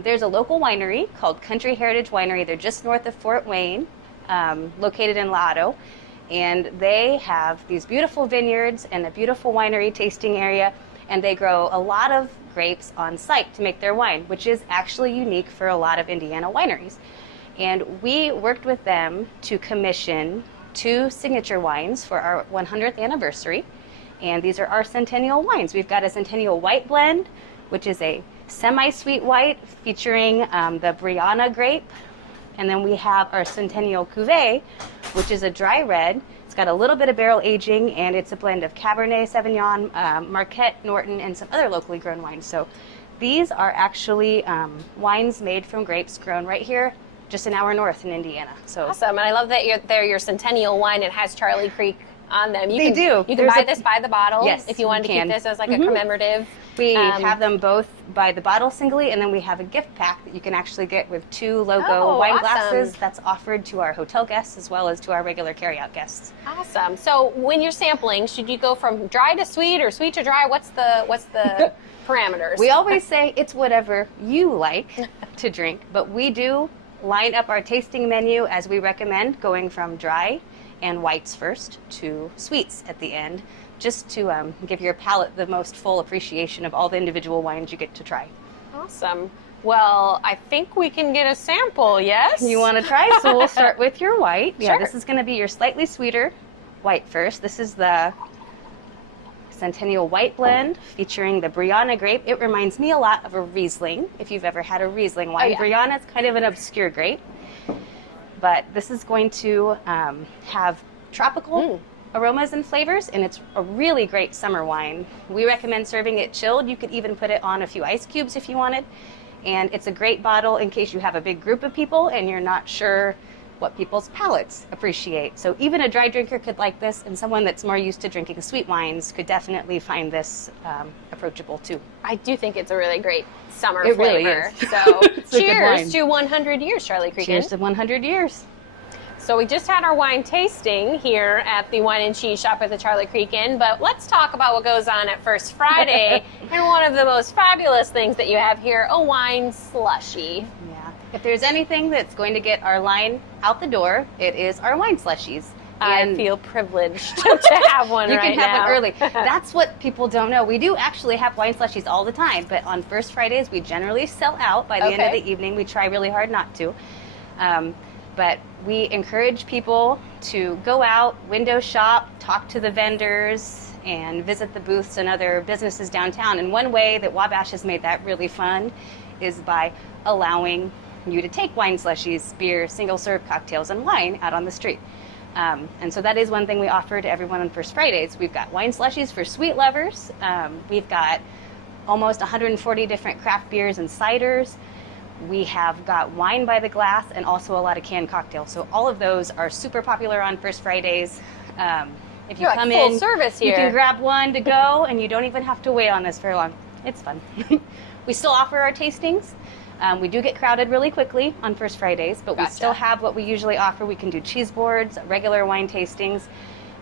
There's a local winery called Country Heritage Winery. They're just north of Fort Wayne, located in Lotto. And they have these beautiful vineyards and a beautiful winery tasting area. And they grow a lot of grapes on site to make their wine, which is actually unique for a lot of Indiana wineries. And we worked with them to commission 2 signature wines for our 100th anniversary. And these are our Centennial wines. We've got a Centennial White Blend, which is a semi-sweet white featuring the Brianna grape. And then we have our Centennial Cuvée, which is a dry red. It's got a little bit of barrel aging, and it's a blend of Cabernet Sauvignon, Marquette, Norton, and some other locally grown wines. So these are actually wines made from grapes grown right here, just an hour north in Indiana. So awesome. And I love that they're your Centennial wine. It has Charlie Creek on them. They do. You can buy this by the bottle. Yes, if you wanted to keep this as like a Mhm. commemorative. We have them both by the bottle singly, and then we have a gift pack that you can actually get with 2 logo wine glasses that's offered to our hotel guests as well as to our regular carryout guests. Awesome. So when you're sampling, should you go from dry to sweet or sweet to dry? What's the parameters? We always say it's whatever you like to drink, but we do line up our tasting menu as we recommend, going from dry and whites first to sweets at the end, just to give your palate the most full appreciation of all the individual wines you get to try. Awesome. Well, I think we can get a sample, yes? You want to try? So we'll start with your white. Sure. Yeah, this is going to be your slightly sweeter white first. This is the Centennial White Blend featuring the Brianna grape. It reminds me a lot of a Riesling, if you've ever had a Riesling wine. Oh, yeah. Brianna is kind of an obscure grape, but this is going to have tropical aromas and flavors, and it's a really great summer wine. We recommend serving it chilled. You could even put it on a few ice cubes if you wanted, and it's a great bottle in case you have a big group of people and you're not sure what people's palates appreciate. So even a dry drinker could like this, and someone that's more used to drinking sweet wines could definitely find this approachable too. I do think it's a really great summer It flavor. really is. So It's a good cheers wine. to 100 years, Charlie Creek Inn. Cheers to 100 years. So we just had our wine tasting here at the Wine and Cheese Shop at the Charlie Creek Inn, but let's talk about what goes on at First Friday and one of the most fabulous things that you have here, a wine slushie. Yeah. If there's anything that's going to get our line out the door, it is our wine slushies. I feel privileged to have one You right can have now. one early. That's what people don't know. We do actually have wine slushies all the time, but on First Fridays, we generally sell out by the end of the evening. We try really hard not to. But we encourage people to go out, window shop, talk to the vendors, and visit the booths and other businesses downtown. And one way that Wabash has made that really fun is by allowing you to take wine slushies, beer, single-serve cocktails, and wine out on the street. And so that is one thing we offer to everyone on First Fridays. We've got wine slushies for sweet lovers. We've got almost 140 different craft beers and ciders. We have got wine by the glass and also a lot of canned cocktails. So all of those are super popular on First Fridays. If you You're come like full in, service you here. can grab one to go, and you don't even have to wait on this very long. It's fun. We still offer our tastings. We do get crowded really quickly on First Fridays, but we still have what we usually offer. We can do cheese boards, regular wine tastings,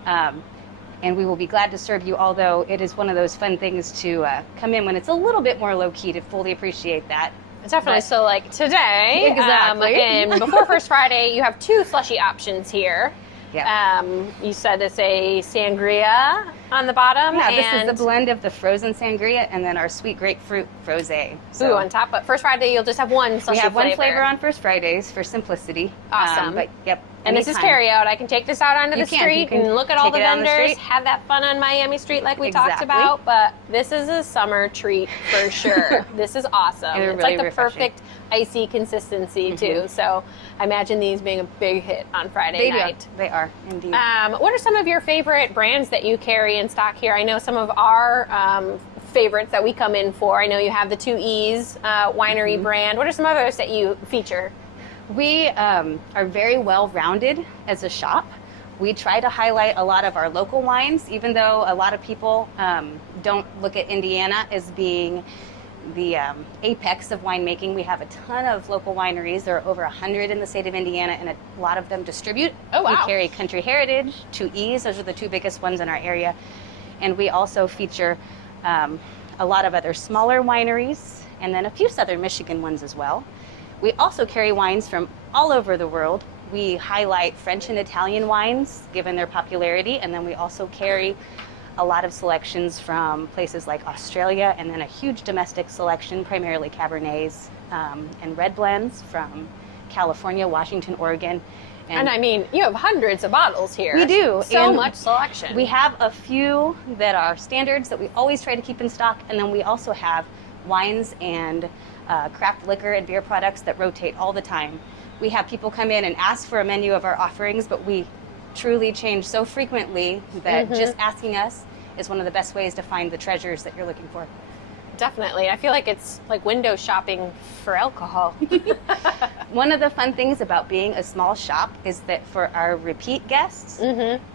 and we will be glad to serve you, although it is one of those fun things to come in when it's a little bit more low-key to fully appreciate that. Definitely. So like today, Exactly. and before First Friday, you have 2 slushy options here. Yeah. You said it's a sangria on the bottom. Yeah, and this is a blend of the frozen sangria and then our sweet grapefruit frosé. Ooh, on top. But First Friday, you'll just have one slushy We have one flavor flavor on First Fridays for simplicity. Awesome. But yep, And this is anytime. carry out. I can take this out onto You the can. You street can and look at all take the it down the vendors, street. have that fun on Miami Street like we talked Exactly. about. But this is a summer treat for sure. This is awesome. They're It's really like the refreshing. perfect icy consistency too. So I imagine these being a big hit on Friday night. They are indeed. What are some of your favorite brands that you carry in stock here? I know some of our favorites that we come in for. I know you have the 2E's winery brand. What are some others that you feature? We are very well-rounded as a shop. We try to highlight a lot of our local wines, even though a lot of people don't look at Indiana as being the apex of winemaking. We have a ton of local wineries. There are over 100 in the state of Indiana, and a lot of them distribute. Oh, wow. We carry Country Heritage, 2E's. Those are the two biggest ones in our area. And we also feature a lot of other smaller wineries, and then a few Southern Michigan ones as well. We also carry wines from all over the world. We highlight French and Italian wines, given their popularity, and then we also carry a lot of selections from places like Australia, and then a huge domestic selection, primarily Cabernets and red blends from California, Washington, Oregon. And I mean, you have hundreds of bottles here. We do. So and much selection. We have a few that are standards that we always try to keep in stock, and then we also have wines and craft liquor and beer products that rotate all the time. We have people come in and ask for a menu of our offerings, but we truly change so frequently that just asking us is one of the best ways to find the treasures that you're looking for. Definitely. I feel like it's like window shopping for alcohol. One of the fun things about being a small shop is that for our repeat guests,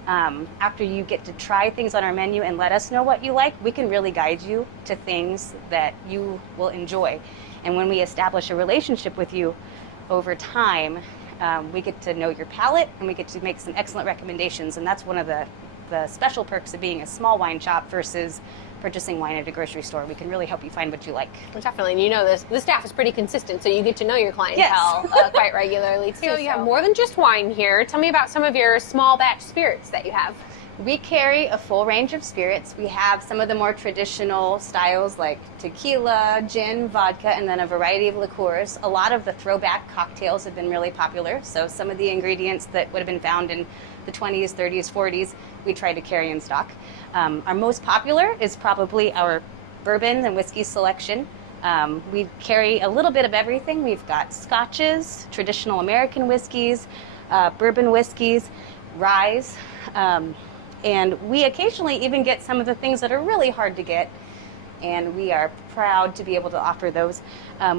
after you get to try things on our menu and let us know what you like, we can really guide you to things that you will enjoy. And when we establish a relationship with you over time, we get to know your palate, and we get to make some excellent recommendations. And that's one of the special perks of being a small wine shop versus purchasing wine at a grocery store. We can really help you find what you like. Definitely. And you know the staff is pretty consistent, so you get to know your clientele quite regularly too. So you have more than just wine here. Tell me about some of your small batch spirits that you have. We carry a full range of spirits. We have some of the more traditional styles like tequila, gin, vodka, and then a variety of liqueurs. A lot of the throwback cocktails have been really popular. So some of the ingredients that would have been found in the 20s, 30s, 40s, we try to carry in stock. Our most popular is probably our bourbon and whiskey selection. We carry a little bit of everything. We've got scotches, traditional American whiskeys, bourbon whiskeys, ryes, and we occasionally even get some of the things that are really hard to get, and we are proud to be able to offer those.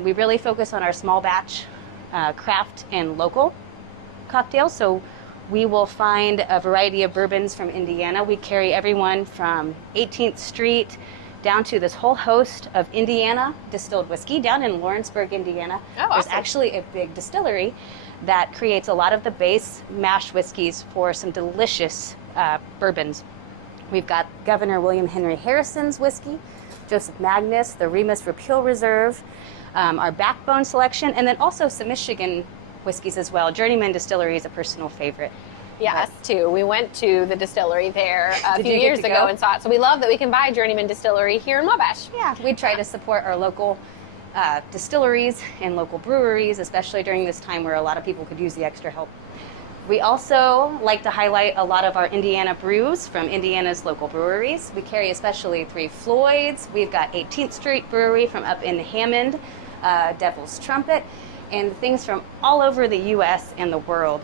We really focus on our small batch, craft, and local cocktails, so we will find a variety of bourbons from Indiana. We carry everyone from 18th Street down to this whole host of Indiana distilled whiskey down in Lawrenceburg, Indiana. Oh, There's awesome. actually a big distillery that creates a lot of the base mash whiskeys for some delicious bourbons. We've got Governor William Henry Harrison's whiskey, Joseph Magnus, the Remus Repeal Reserve, our Backbone selection, and then also some Michigan whiskeys as well. Journeyman Distillery is a personal favorite. Yeah, us too. We went to the distillery there a few you get years to ago go? and saw it. So we love that we can buy Journeyman Distillery here in Wabash. Yeah, we try to support our local distilleries and local breweries, especially during this time where a lot of people could use the extra help. We also like to highlight a lot of our Indiana brews from Indiana's local breweries. We carry especially 3 Floyds. We've got 18th Street Brewery from up in Hammond, Devil's Trumpet, and things from all over the U.S. and the world.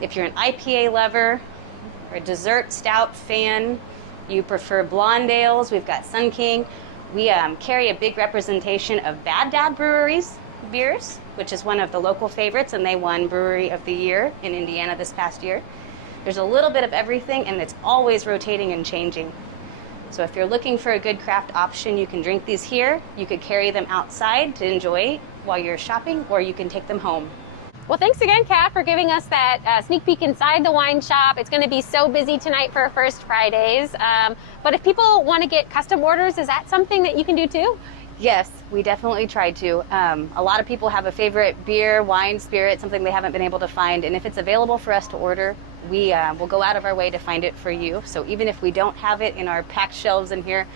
If you're an IPA lover or a dessert stout fan, you prefer blonde ales, we've got Sun King. We carry a big representation of Bad Dad Breweries beers, which is one of the local favorites, and they won Brewery of the Year in Indiana this past year. There's a little bit of everything, and it's always rotating and changing. So if you're looking for a good craft option, you can drink these here. You could carry them outside to enjoy while you're shopping, or you can take them home. Well, thanks again, Kat, for giving us that sneak peek inside the wine shop. It's going to be so busy tonight for First Fridays. But if people want to get custom orders, is that something that you can do too? Yes, we definitely try to. A lot of people have a favorite beer, wine, spirit, something they haven't been able to find. And if it's available for us to order, we will go out of our way to find it for you. So even if we don't have it in our packed shelves in here,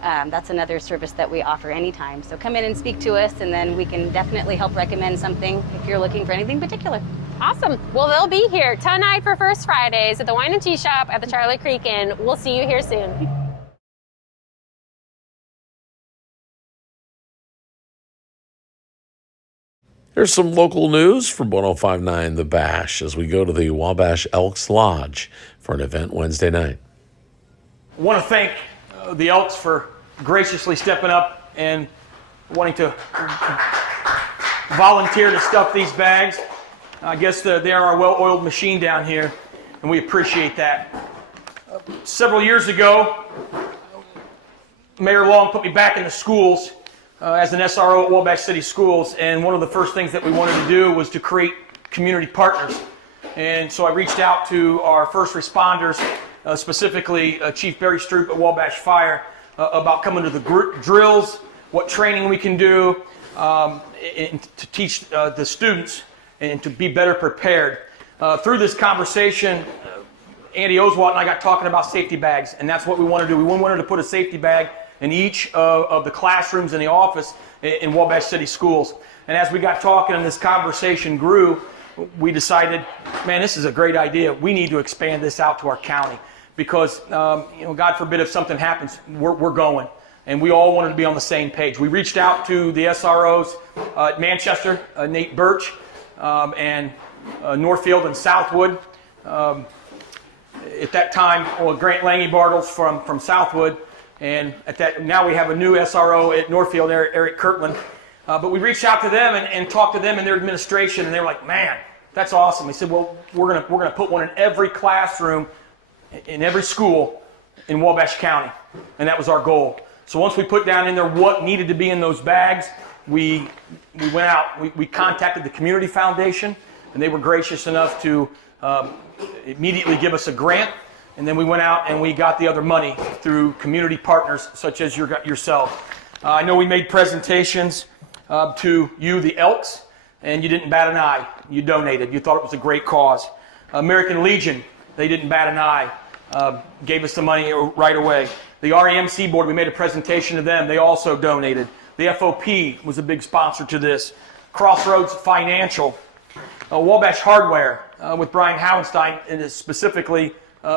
that's another service that we offer anytime. So come in and speak to us, and then we can definitely help recommend something if you're looking for anything particular. Awesome. Well, they'll be here tonight for First Fridays at the Wine and Tea Shop at the Charlie Creek Inn. We'll see you here soon. Here's some local news from 105.9 The Bash as we go to the Wabash Elks Lodge for an event Wednesday night. I want to thank the Elks for graciously stepping up and wanting to volunteer to stuff these bags. I guess they are a well-oiled machine down here, and we appreciate that. Several years ago, Mayor Long put me back in the schools as an SRO at Wabash City Schools, and one of the first things that we wanted to do was to create community partners. And so I reached out to our first responders, specifically Chief Barry Stroop at Wabash Fire, about coming to the drills, what training we can do, and to teach the students and to be better prepared. Through this conversation, Andy Oswalt and I got talking about safety bags, and that's what we want to do. We wanted to put a safety bag in each of the classrooms in the office in Wabash City Schools. And as we got talking and this conversation grew, we decided, man, this is a great idea. We need to expand this out to our county because, God forbid if something happens, we're going. And we all wanted to be on the same page. We reached out to the SROs at Manchester, Nate Birch, and Northfield and Southwood. At that time, Grant Lange Bartles from Southwood. And now we have a new SRO at Northfield, Eric Kirtland. But we reached out to them and talked to them and their administration, and they were like, man, that's awesome. They said, well, we're gonna put one in every classroom, in every school in Wabash County. And that was our goal. So once we put down in there what needed to be in those bags, we went out, we contacted the Community Foundation, and they were gracious enough to immediately give us a grant. And then we went out and we got the other money through community partners such as yourself. I know we made presentations to you, the Elks, and you didn't bat an eye. You donated. You thought it was a great cause. American Legion, they didn't bat an eye. Gave us the money right away. The REMC board, we made a presentation to them. They also donated. The FOP was a big sponsor to this. Crossroads Financial. Wabash Hardware with Brian Howenstein, and specifically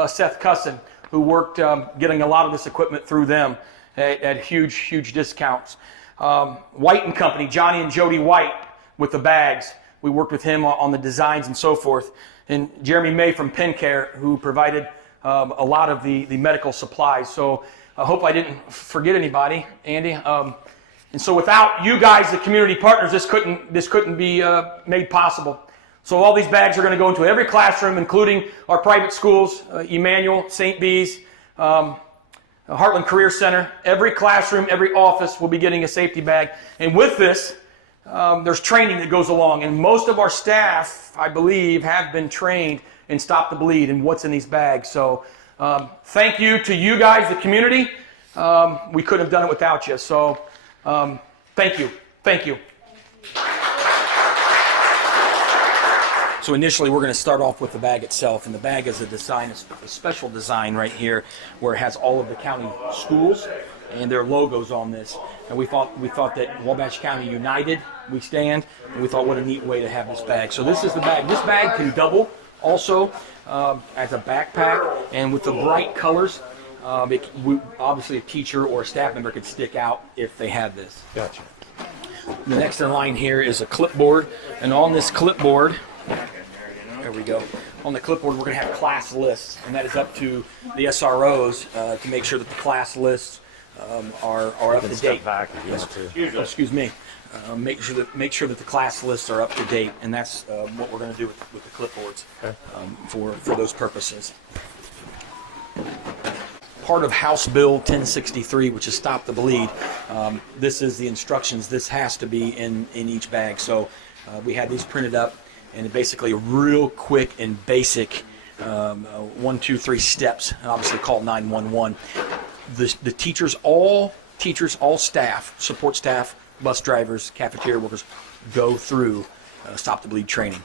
Seth Cusson, who worked getting a lot of this equipment through them at huge discounts. White and Company, Johnny and Jody White with the bags. We worked with him on the designs and so forth. And Jeremy May from PennCare, who provided a lot of the medical supplies. So I hope I didn't forget anybody, Andy. And so without you guys, the community partners, this couldn't be made possible. So all these bags are going to go into every classroom, including our private schools, Emmanuel, St. Bees, Heartland Career Center. Every classroom, every office will be getting a safety bag. And with this, there's training that goes along. And most of our staff, I believe, have been trained in Stop the Bleed and what's in these bags. So thank you to you guys, the community. We couldn't have done it without you. So thank you. Thank you. So initially, we're going to start off with the bag itself, and the bag is a special design right here, where it has all of the county schools and their logos on this. And we thought that Wabash County United, we stand, and we thought what a neat way to have this bag. So this is the bag. This bag can double also as a backpack, and with the bright colors, obviously a teacher or a staff member could stick out if they had this. Gotcha. The next in line here is a clipboard, and on this clipboard, there we go. On the clipboard, we're going to have class lists, and that is up to the SROs to make sure that the class lists are up to date. Back Excuse me. Make sure that the class lists are up to date, and that's what we're going to do with the clipboards for those purposes. Part of House Bill 1063, which is Stop the Bleed. This is the instructions. This has to be in each bag. So we had these printed up. And basically a real quick and basic 1, 2, 3 steps, and obviously call 911. The teachers, all staff, support staff, bus drivers, cafeteria workers, go through Stop the Bleed training.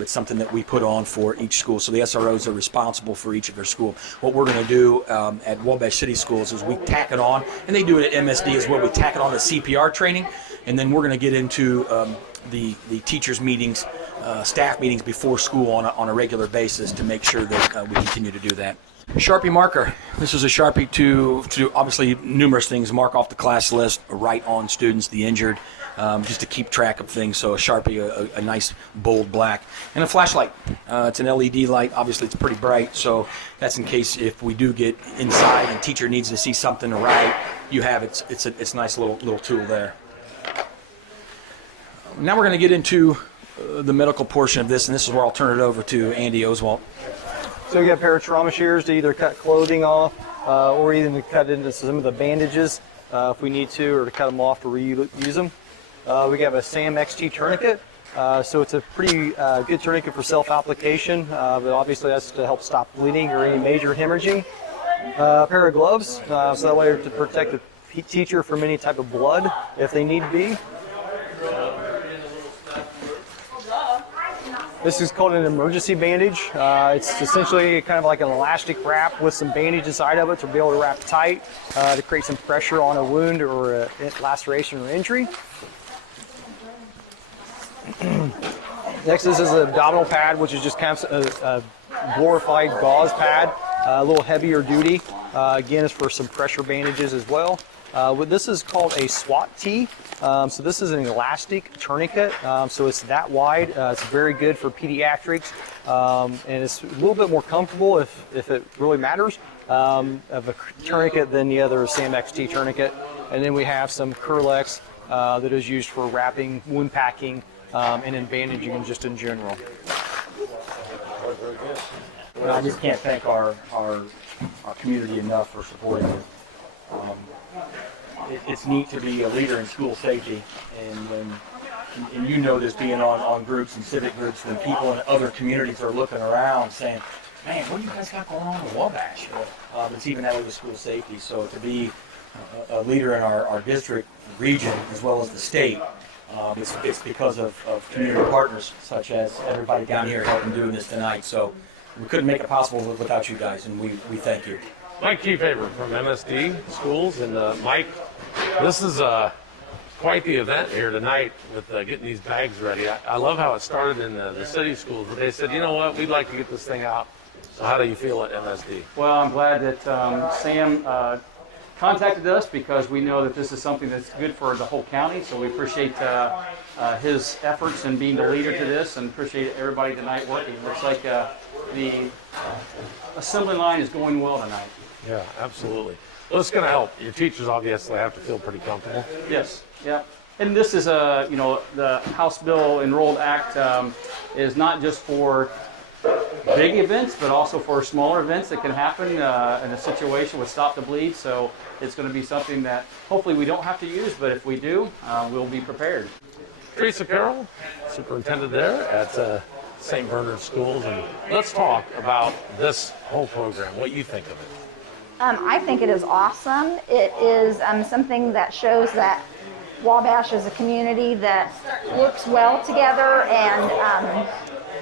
It's something that we put on for each school. So the SROs are responsible for each of their school. What we're going to do at Wabash City Schools is we tack it on, and they do it at MSD as well. We tack it on to CPR training, and then we're going to get into the teachers' meetings staff meetings before school on a regular basis to make sure that we continue to do that. Sharpie marker. This is a Sharpie to obviously numerous things, mark off the class list, write on students, the injured, just to keep track of things. So a Sharpie, a nice bold black, and a flashlight. It's an LED light. Obviously it's pretty bright, so that's in case if we do get inside and teacher needs to see something to write, you have it. It's a nice little tool there. Now we're going to get into the medical portion of this, and this is where I'll turn it over to Andy Oswalt. So we got a pair of trauma shears to either cut clothing off or even to cut into some of the bandages if we need to, or to cut them off to reuse them. We have a SAM XT tourniquet. So it's a pretty good tourniquet for self-application, but obviously that's to help stop bleeding or any major hemorrhaging. A pair of gloves, so that way to protect the teacher from any type of blood if they need be. This is called an emergency bandage. It's essentially kind of like an elastic wrap with some bandage inside of it to be able to wrap tight to create some pressure on a wound or a laceration or injury. Next, this is an abdominal pad, which is just kind of a glorified gauze pad, a little heavier duty. Again, it's for some pressure bandages as well. This is called a SWAT tee. So this is an elastic tourniquet. So it's that wide. It's very good for pediatrics, and it's a little bit more comfortable if it really matters of a tourniquet than the other SAM XT tourniquet. And then we have some Curlex that is used for wrapping, wound packing, and in bandaging just in general. Well, I just can't thank our community enough for supporting it. It's neat to be a leader in school safety, and you know this being on groups and civic groups, when people in other communities are looking around saying, man, what do you guys got going on with Wabash? It's even that way with school safety. So to be a leader in our district, region, as well as the state, it's because of community partners such as everybody down here helping doing this tonight. So we couldn't make it possible without you guys, and we thank you. Mike Kiefaber from MSD Schools, and Mike, this is quite the event here tonight with getting these bags ready. I love how it started in the city schools, but they said, you know what, we'd like to get this thing out. So how do you feel at MSD? Well, I'm glad that Sam contacted us, because we know that this is something that's good for the whole county, so we appreciate his efforts in being the leader to this, and appreciate everybody tonight working. Looks like the assembly line is going well tonight. Yeah, absolutely. Well, it's going to help. Your teachers obviously have to feel pretty comfortable. Yes, yeah. And this is the House Bill Enrolled Act is not just for big events, but also for smaller events that can happen in a situation with Stop the Bleed. So it's going to be something that hopefully we don't have to use, but if we do, we'll be prepared. Teresa Carroll, superintendent there at St. Bernard Schools, and let's talk about this whole program, what you think of it. I think it is awesome. It is something that shows that Wabash is a community that works well together, and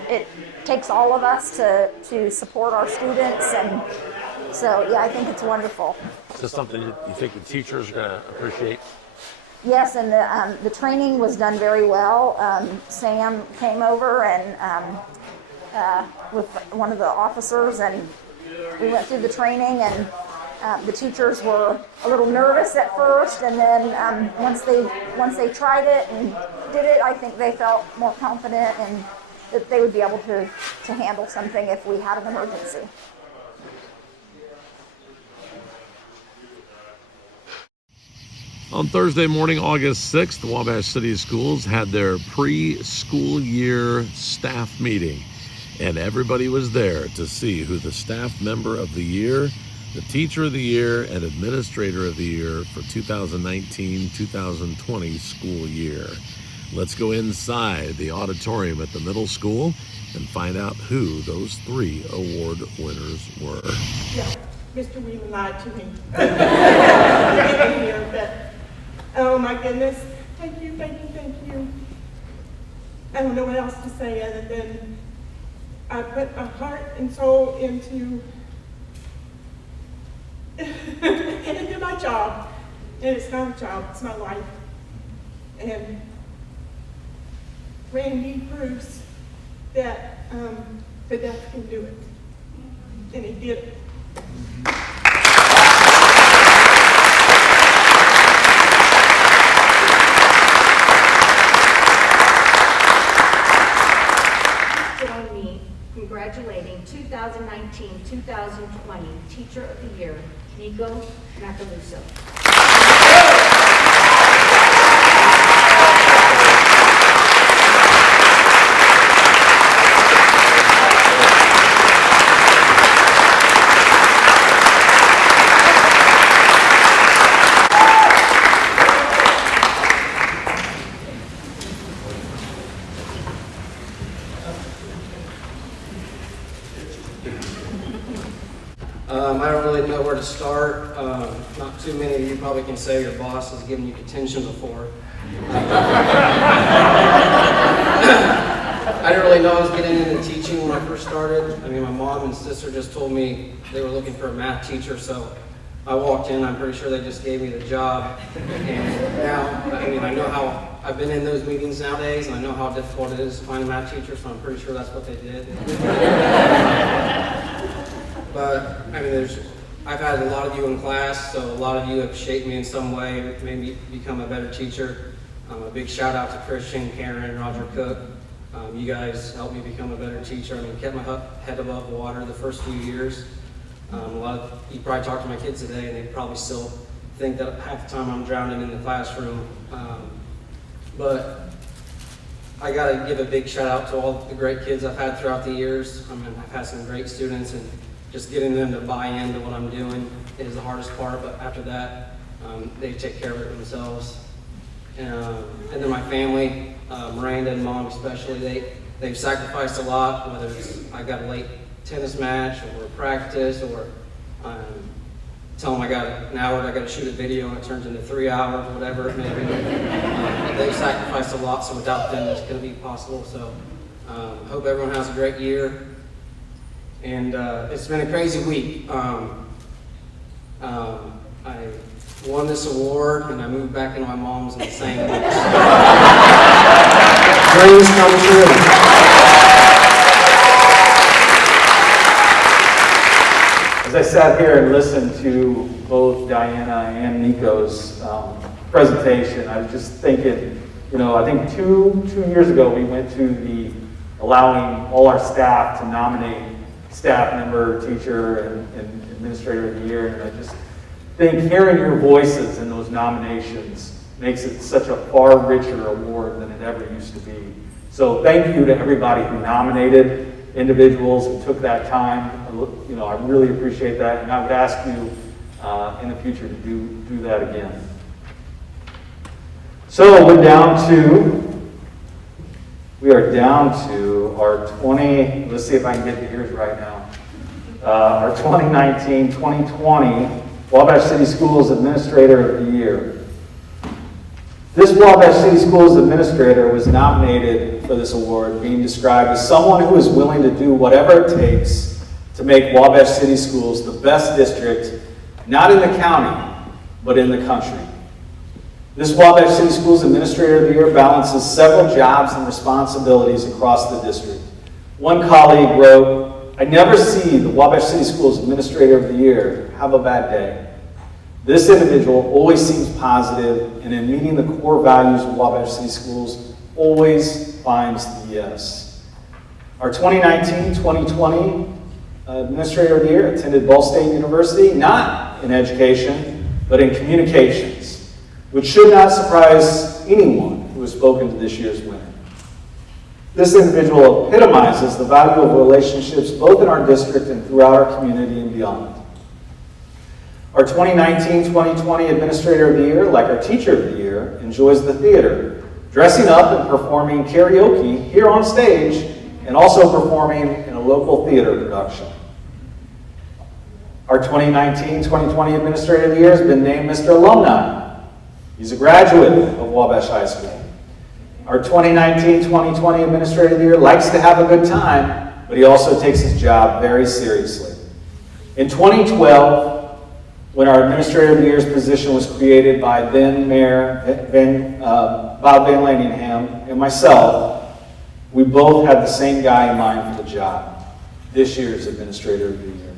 it takes all of us to support our students, and so yeah, I think it's wonderful. Is this something you think the teachers are going to appreciate? Yes, and the training was done very well. Sam came over and with one of the officers, and we went through the training, and the teachers were a little nervous at first, and then once they tried it and did it, I think they felt more confident and that they would be able to handle something if we had an emergency. On Thursday morning, August 6th, Wabash City Schools had their pre-school year staff meeting, and everybody was there to see who the staff member of the year, the teacher of the year, and administrator of the year for 2019-2020 school year. Let's go inside the auditorium at the middle school and find out who those 3 award winners were. Yeah, Mr. Wheelan lied to me. Oh my goodness. Thank you, thank you, thank you. I don't know what else to say other than I put my heart and soul into my job. And it's not a job, it's my life. And Randy, Bruce, that the deaf can do it. And he did it. Join me congratulating 2019-2020 Teacher of the Year, Nico Macaluso. I don't really know where to start. Not too many of you probably can say your boss has given you detention before. I didn't really know I was getting into teaching when I first started. I mean, my mom and sister just told me they were looking for a math teacher, so I walked in. I'm pretty sure they just gave me the job. And now, I mean, I know how I've been in those meetings nowadays, and I know how difficult it is to find a math teacher, so I'm pretty sure that's what they did. But, I mean, I've had a lot of you in class, so a lot of you have shaped me in some way, made me become a better teacher. A big shout out to Christian, Karen, Roger Cook. You guys helped me become a better teacher. I mean, kept my head above water the first few years. You probably talk to my kids today, and they probably still think that half the time I'm drowning in the classroom. But I got to give a big shout out to all the great kids I've had throughout the years. I mean, I've had some great students, and just getting them to buy into what I'm doing is the hardest part, but after that, they take care of it themselves. And then my family, Miranda and Mom especially, they've sacrificed a lot, whether it's I got a late tennis match or practice, or tell them I got an hour, I got to shoot a video and it turns into 3 hours, whatever it may be. They've sacrificed a lot, so without them, it's going to be possible. So hope everyone has a great year. And it's been a crazy week. I won this award, and I moved back into my mom's in the same week. Dreams come true. As I sat here and listened to both Diana and Nico's presentation, I was just thinking, you know, I think two years ago we went to the allowing all our staff to nominate staff member, teacher, and administrator of the year, and I just think hearing your voices in those nominations makes it such a far richer award than it ever used to be. So thank you to everybody who nominated individuals and took that time. You know, I really appreciate that, and I would ask you in the future to do that again. So we are down to our 20, let's see if I can get the years right now. Our 2019-2020 Wabash City Schools Administrator of the Year. This Wabash City Schools Administrator was nominated for this award, being described as someone who is willing to do whatever it takes to make Wabash City Schools the best district, not in the county, but in the country. This Wabash City Schools Administrator of the Year balances several jobs and responsibilities across the district. One colleague wrote, "I never see the Wabash City Schools Administrator of the Year have a bad day. This individual always seems positive, and in meeting the core values of Wabash City Schools, always finds the yes." Our 2019-2020 Administrator of the Year attended Ball State University, not in education, but in communications, which should not surprise anyone who has spoken to this year's winner. This individual epitomizes the value of relationships both in our district and throughout our community and beyond. Our 2019-2020 Administrator of the Year, like our Teacher of the Year, enjoys the theater, dressing up and performing karaoke here on stage, and also performing in a local theater production. Our 2019-2020 Administrator of the Year has been named Mr. Alumni. He's a graduate of Wabash High School. Our 2019-2020 Administrator of the Year likes to have a good time, but he also takes his job very seriously. In 2012, when our Administrator of the Year's position was created by then Mayor Bob Van Laningham and myself, We both had the same guy in mind for the job, this year's Administrator of the Year.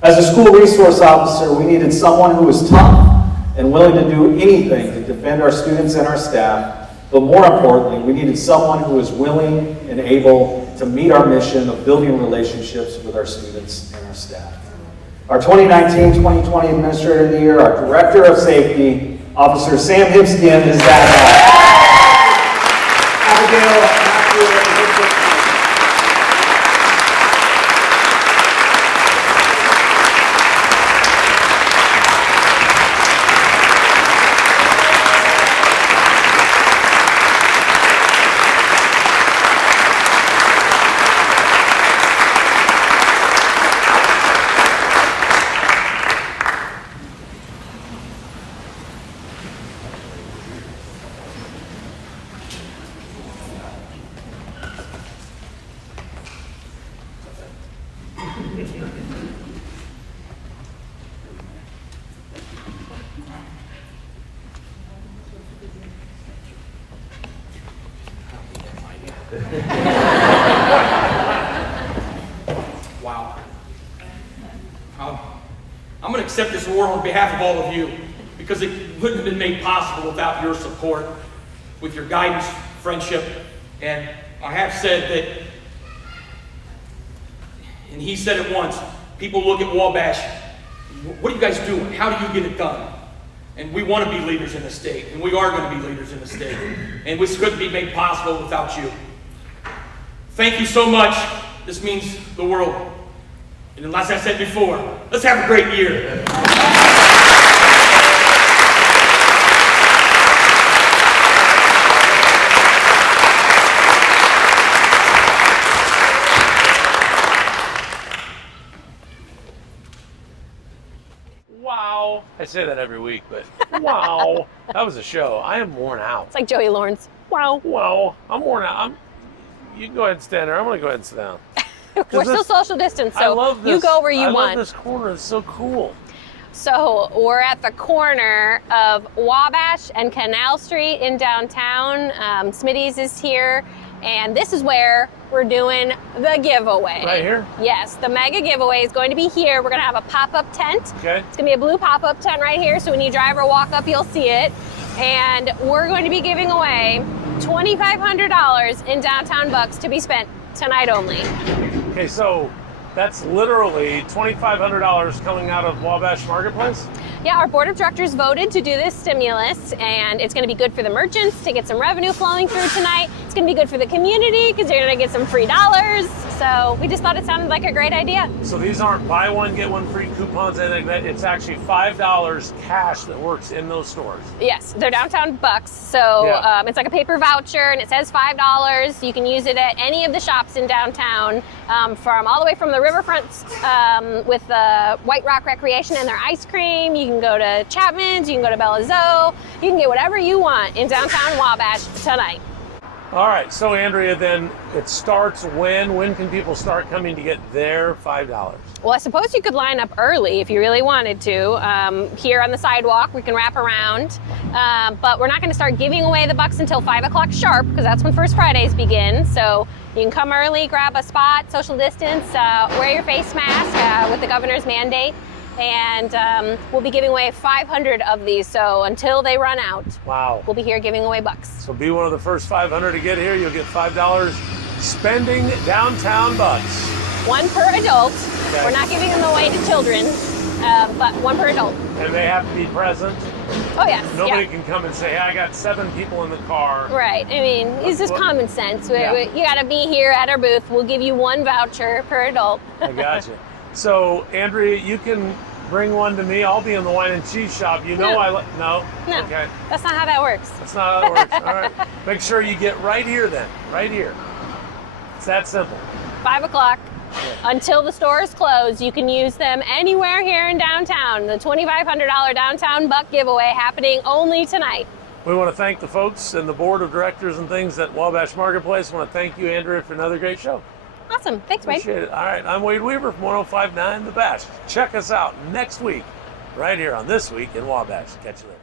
As a school resource officer, we needed someone who was tough and willing to do anything to defend our students and our staff, but more importantly, we needed someone who was willing and able to meet our mission of building relationships with our students and our staff. Our 2019-2020 Administrator of the Year, our Director of Safety, Officer Sam Hipskin, is that Abigail, Wow. I'm going to accept this award on behalf of all of you because it wouldn't have been made possible without your support, with your guidance, friendship, and I have said that, and he said it once, people look at Wabash, what are you guys doing? How do you get it done? And we want to be leaders in the state, and we are going to be leaders in the state, and this couldn't be made possible without you. Thank you so much. This means the world. And as I said before, let's have a great year. Wow. I say that every week, but wow. That was a show. I am worn out. It's like Joey Lawrence. Wow. Wow. I'm worn out. You can go ahead and stand there. I'm going to go ahead and sit down. We're still social distance, so I love this, you go where you want. I love this corner. It's so cool. So we're at the corner of Wabash and Canal Street in downtown. Smitty's is here, and this is where we're doing the giveaway. Right here? Yes, the mega giveaway is going to be here. We're going to have a pop-up tent. Okay. It's going to be a blue pop-up tent right here, so when you drive or walk up, you'll see it. And we're going to be giving away $2,500 in downtown bucks to be spent tonight only. Okay, so that's literally $2,500 coming out of Wabash Marketplace? Yeah, our board of directors voted to do this stimulus, and it's going to be good for the merchants to get some revenue flowing through tonight. It's going to be good for the community because you're going to get some free dollars. So we just thought it sounded like a great idea. So these aren't buy one, get one free coupons, anything like that. It's actually $5 cash that works in those stores. Yes, they're downtown bucks. So Yeah. it's like a paper voucher, and it says $5. You can use it at any of the shops in downtown, from all the way from the riverfront with the White Rock Recreation and their ice cream. You can go to Chapman's, you can go to Bella Zoe. You can get whatever you want in downtown Wabash tonight. All right, so Andrea, then it starts when? When can people start coming to get their $5? Well, I suppose you could line up early if you really wanted to. Here on the sidewalk, we can wrap around. But we're not going to start giving away the bucks until 5 o'clock sharp, because that's when First Fridays begin. So you can come early, grab a spot, social distance, wear your face mask with the governor's mandate. And we'll be giving away 500 of these, so until they run out, Wow. we'll be here giving away bucks. So be one of the first 500 to get here. You'll get $5 spending downtown bucks. One per adult. Okay. We're not giving them away to children, but one per adult. And they have to be present. Oh, yes. Nobody yeah. can come and say, hey, I got 7 people in the car. Right. I mean, it's just common sense. Yeah. You got to be here at our booth. We'll give you one voucher per adult. I gotcha. So, Andrea, you can bring one to me. I'll be in the wine and cheese shop. You know No. No? No, Okay. that's not how that works. That's not how it works. All right. Make sure you get right here then. Right here. It's that simple. 5 o'clock. Until the stores close, you can use them anywhere here in downtown. The $2,500 downtown buck giveaway happening only tonight. We want to thank the folks and the board of directors and things at Wabash Marketplace. I want to thank you, Andrea, for another great show. Awesome. Thanks, Wade. Appreciate it. All right. I'm Wade Weaver from 105.9 The Bash. Check us out next week right here on This Week in Wabash. Catch you later.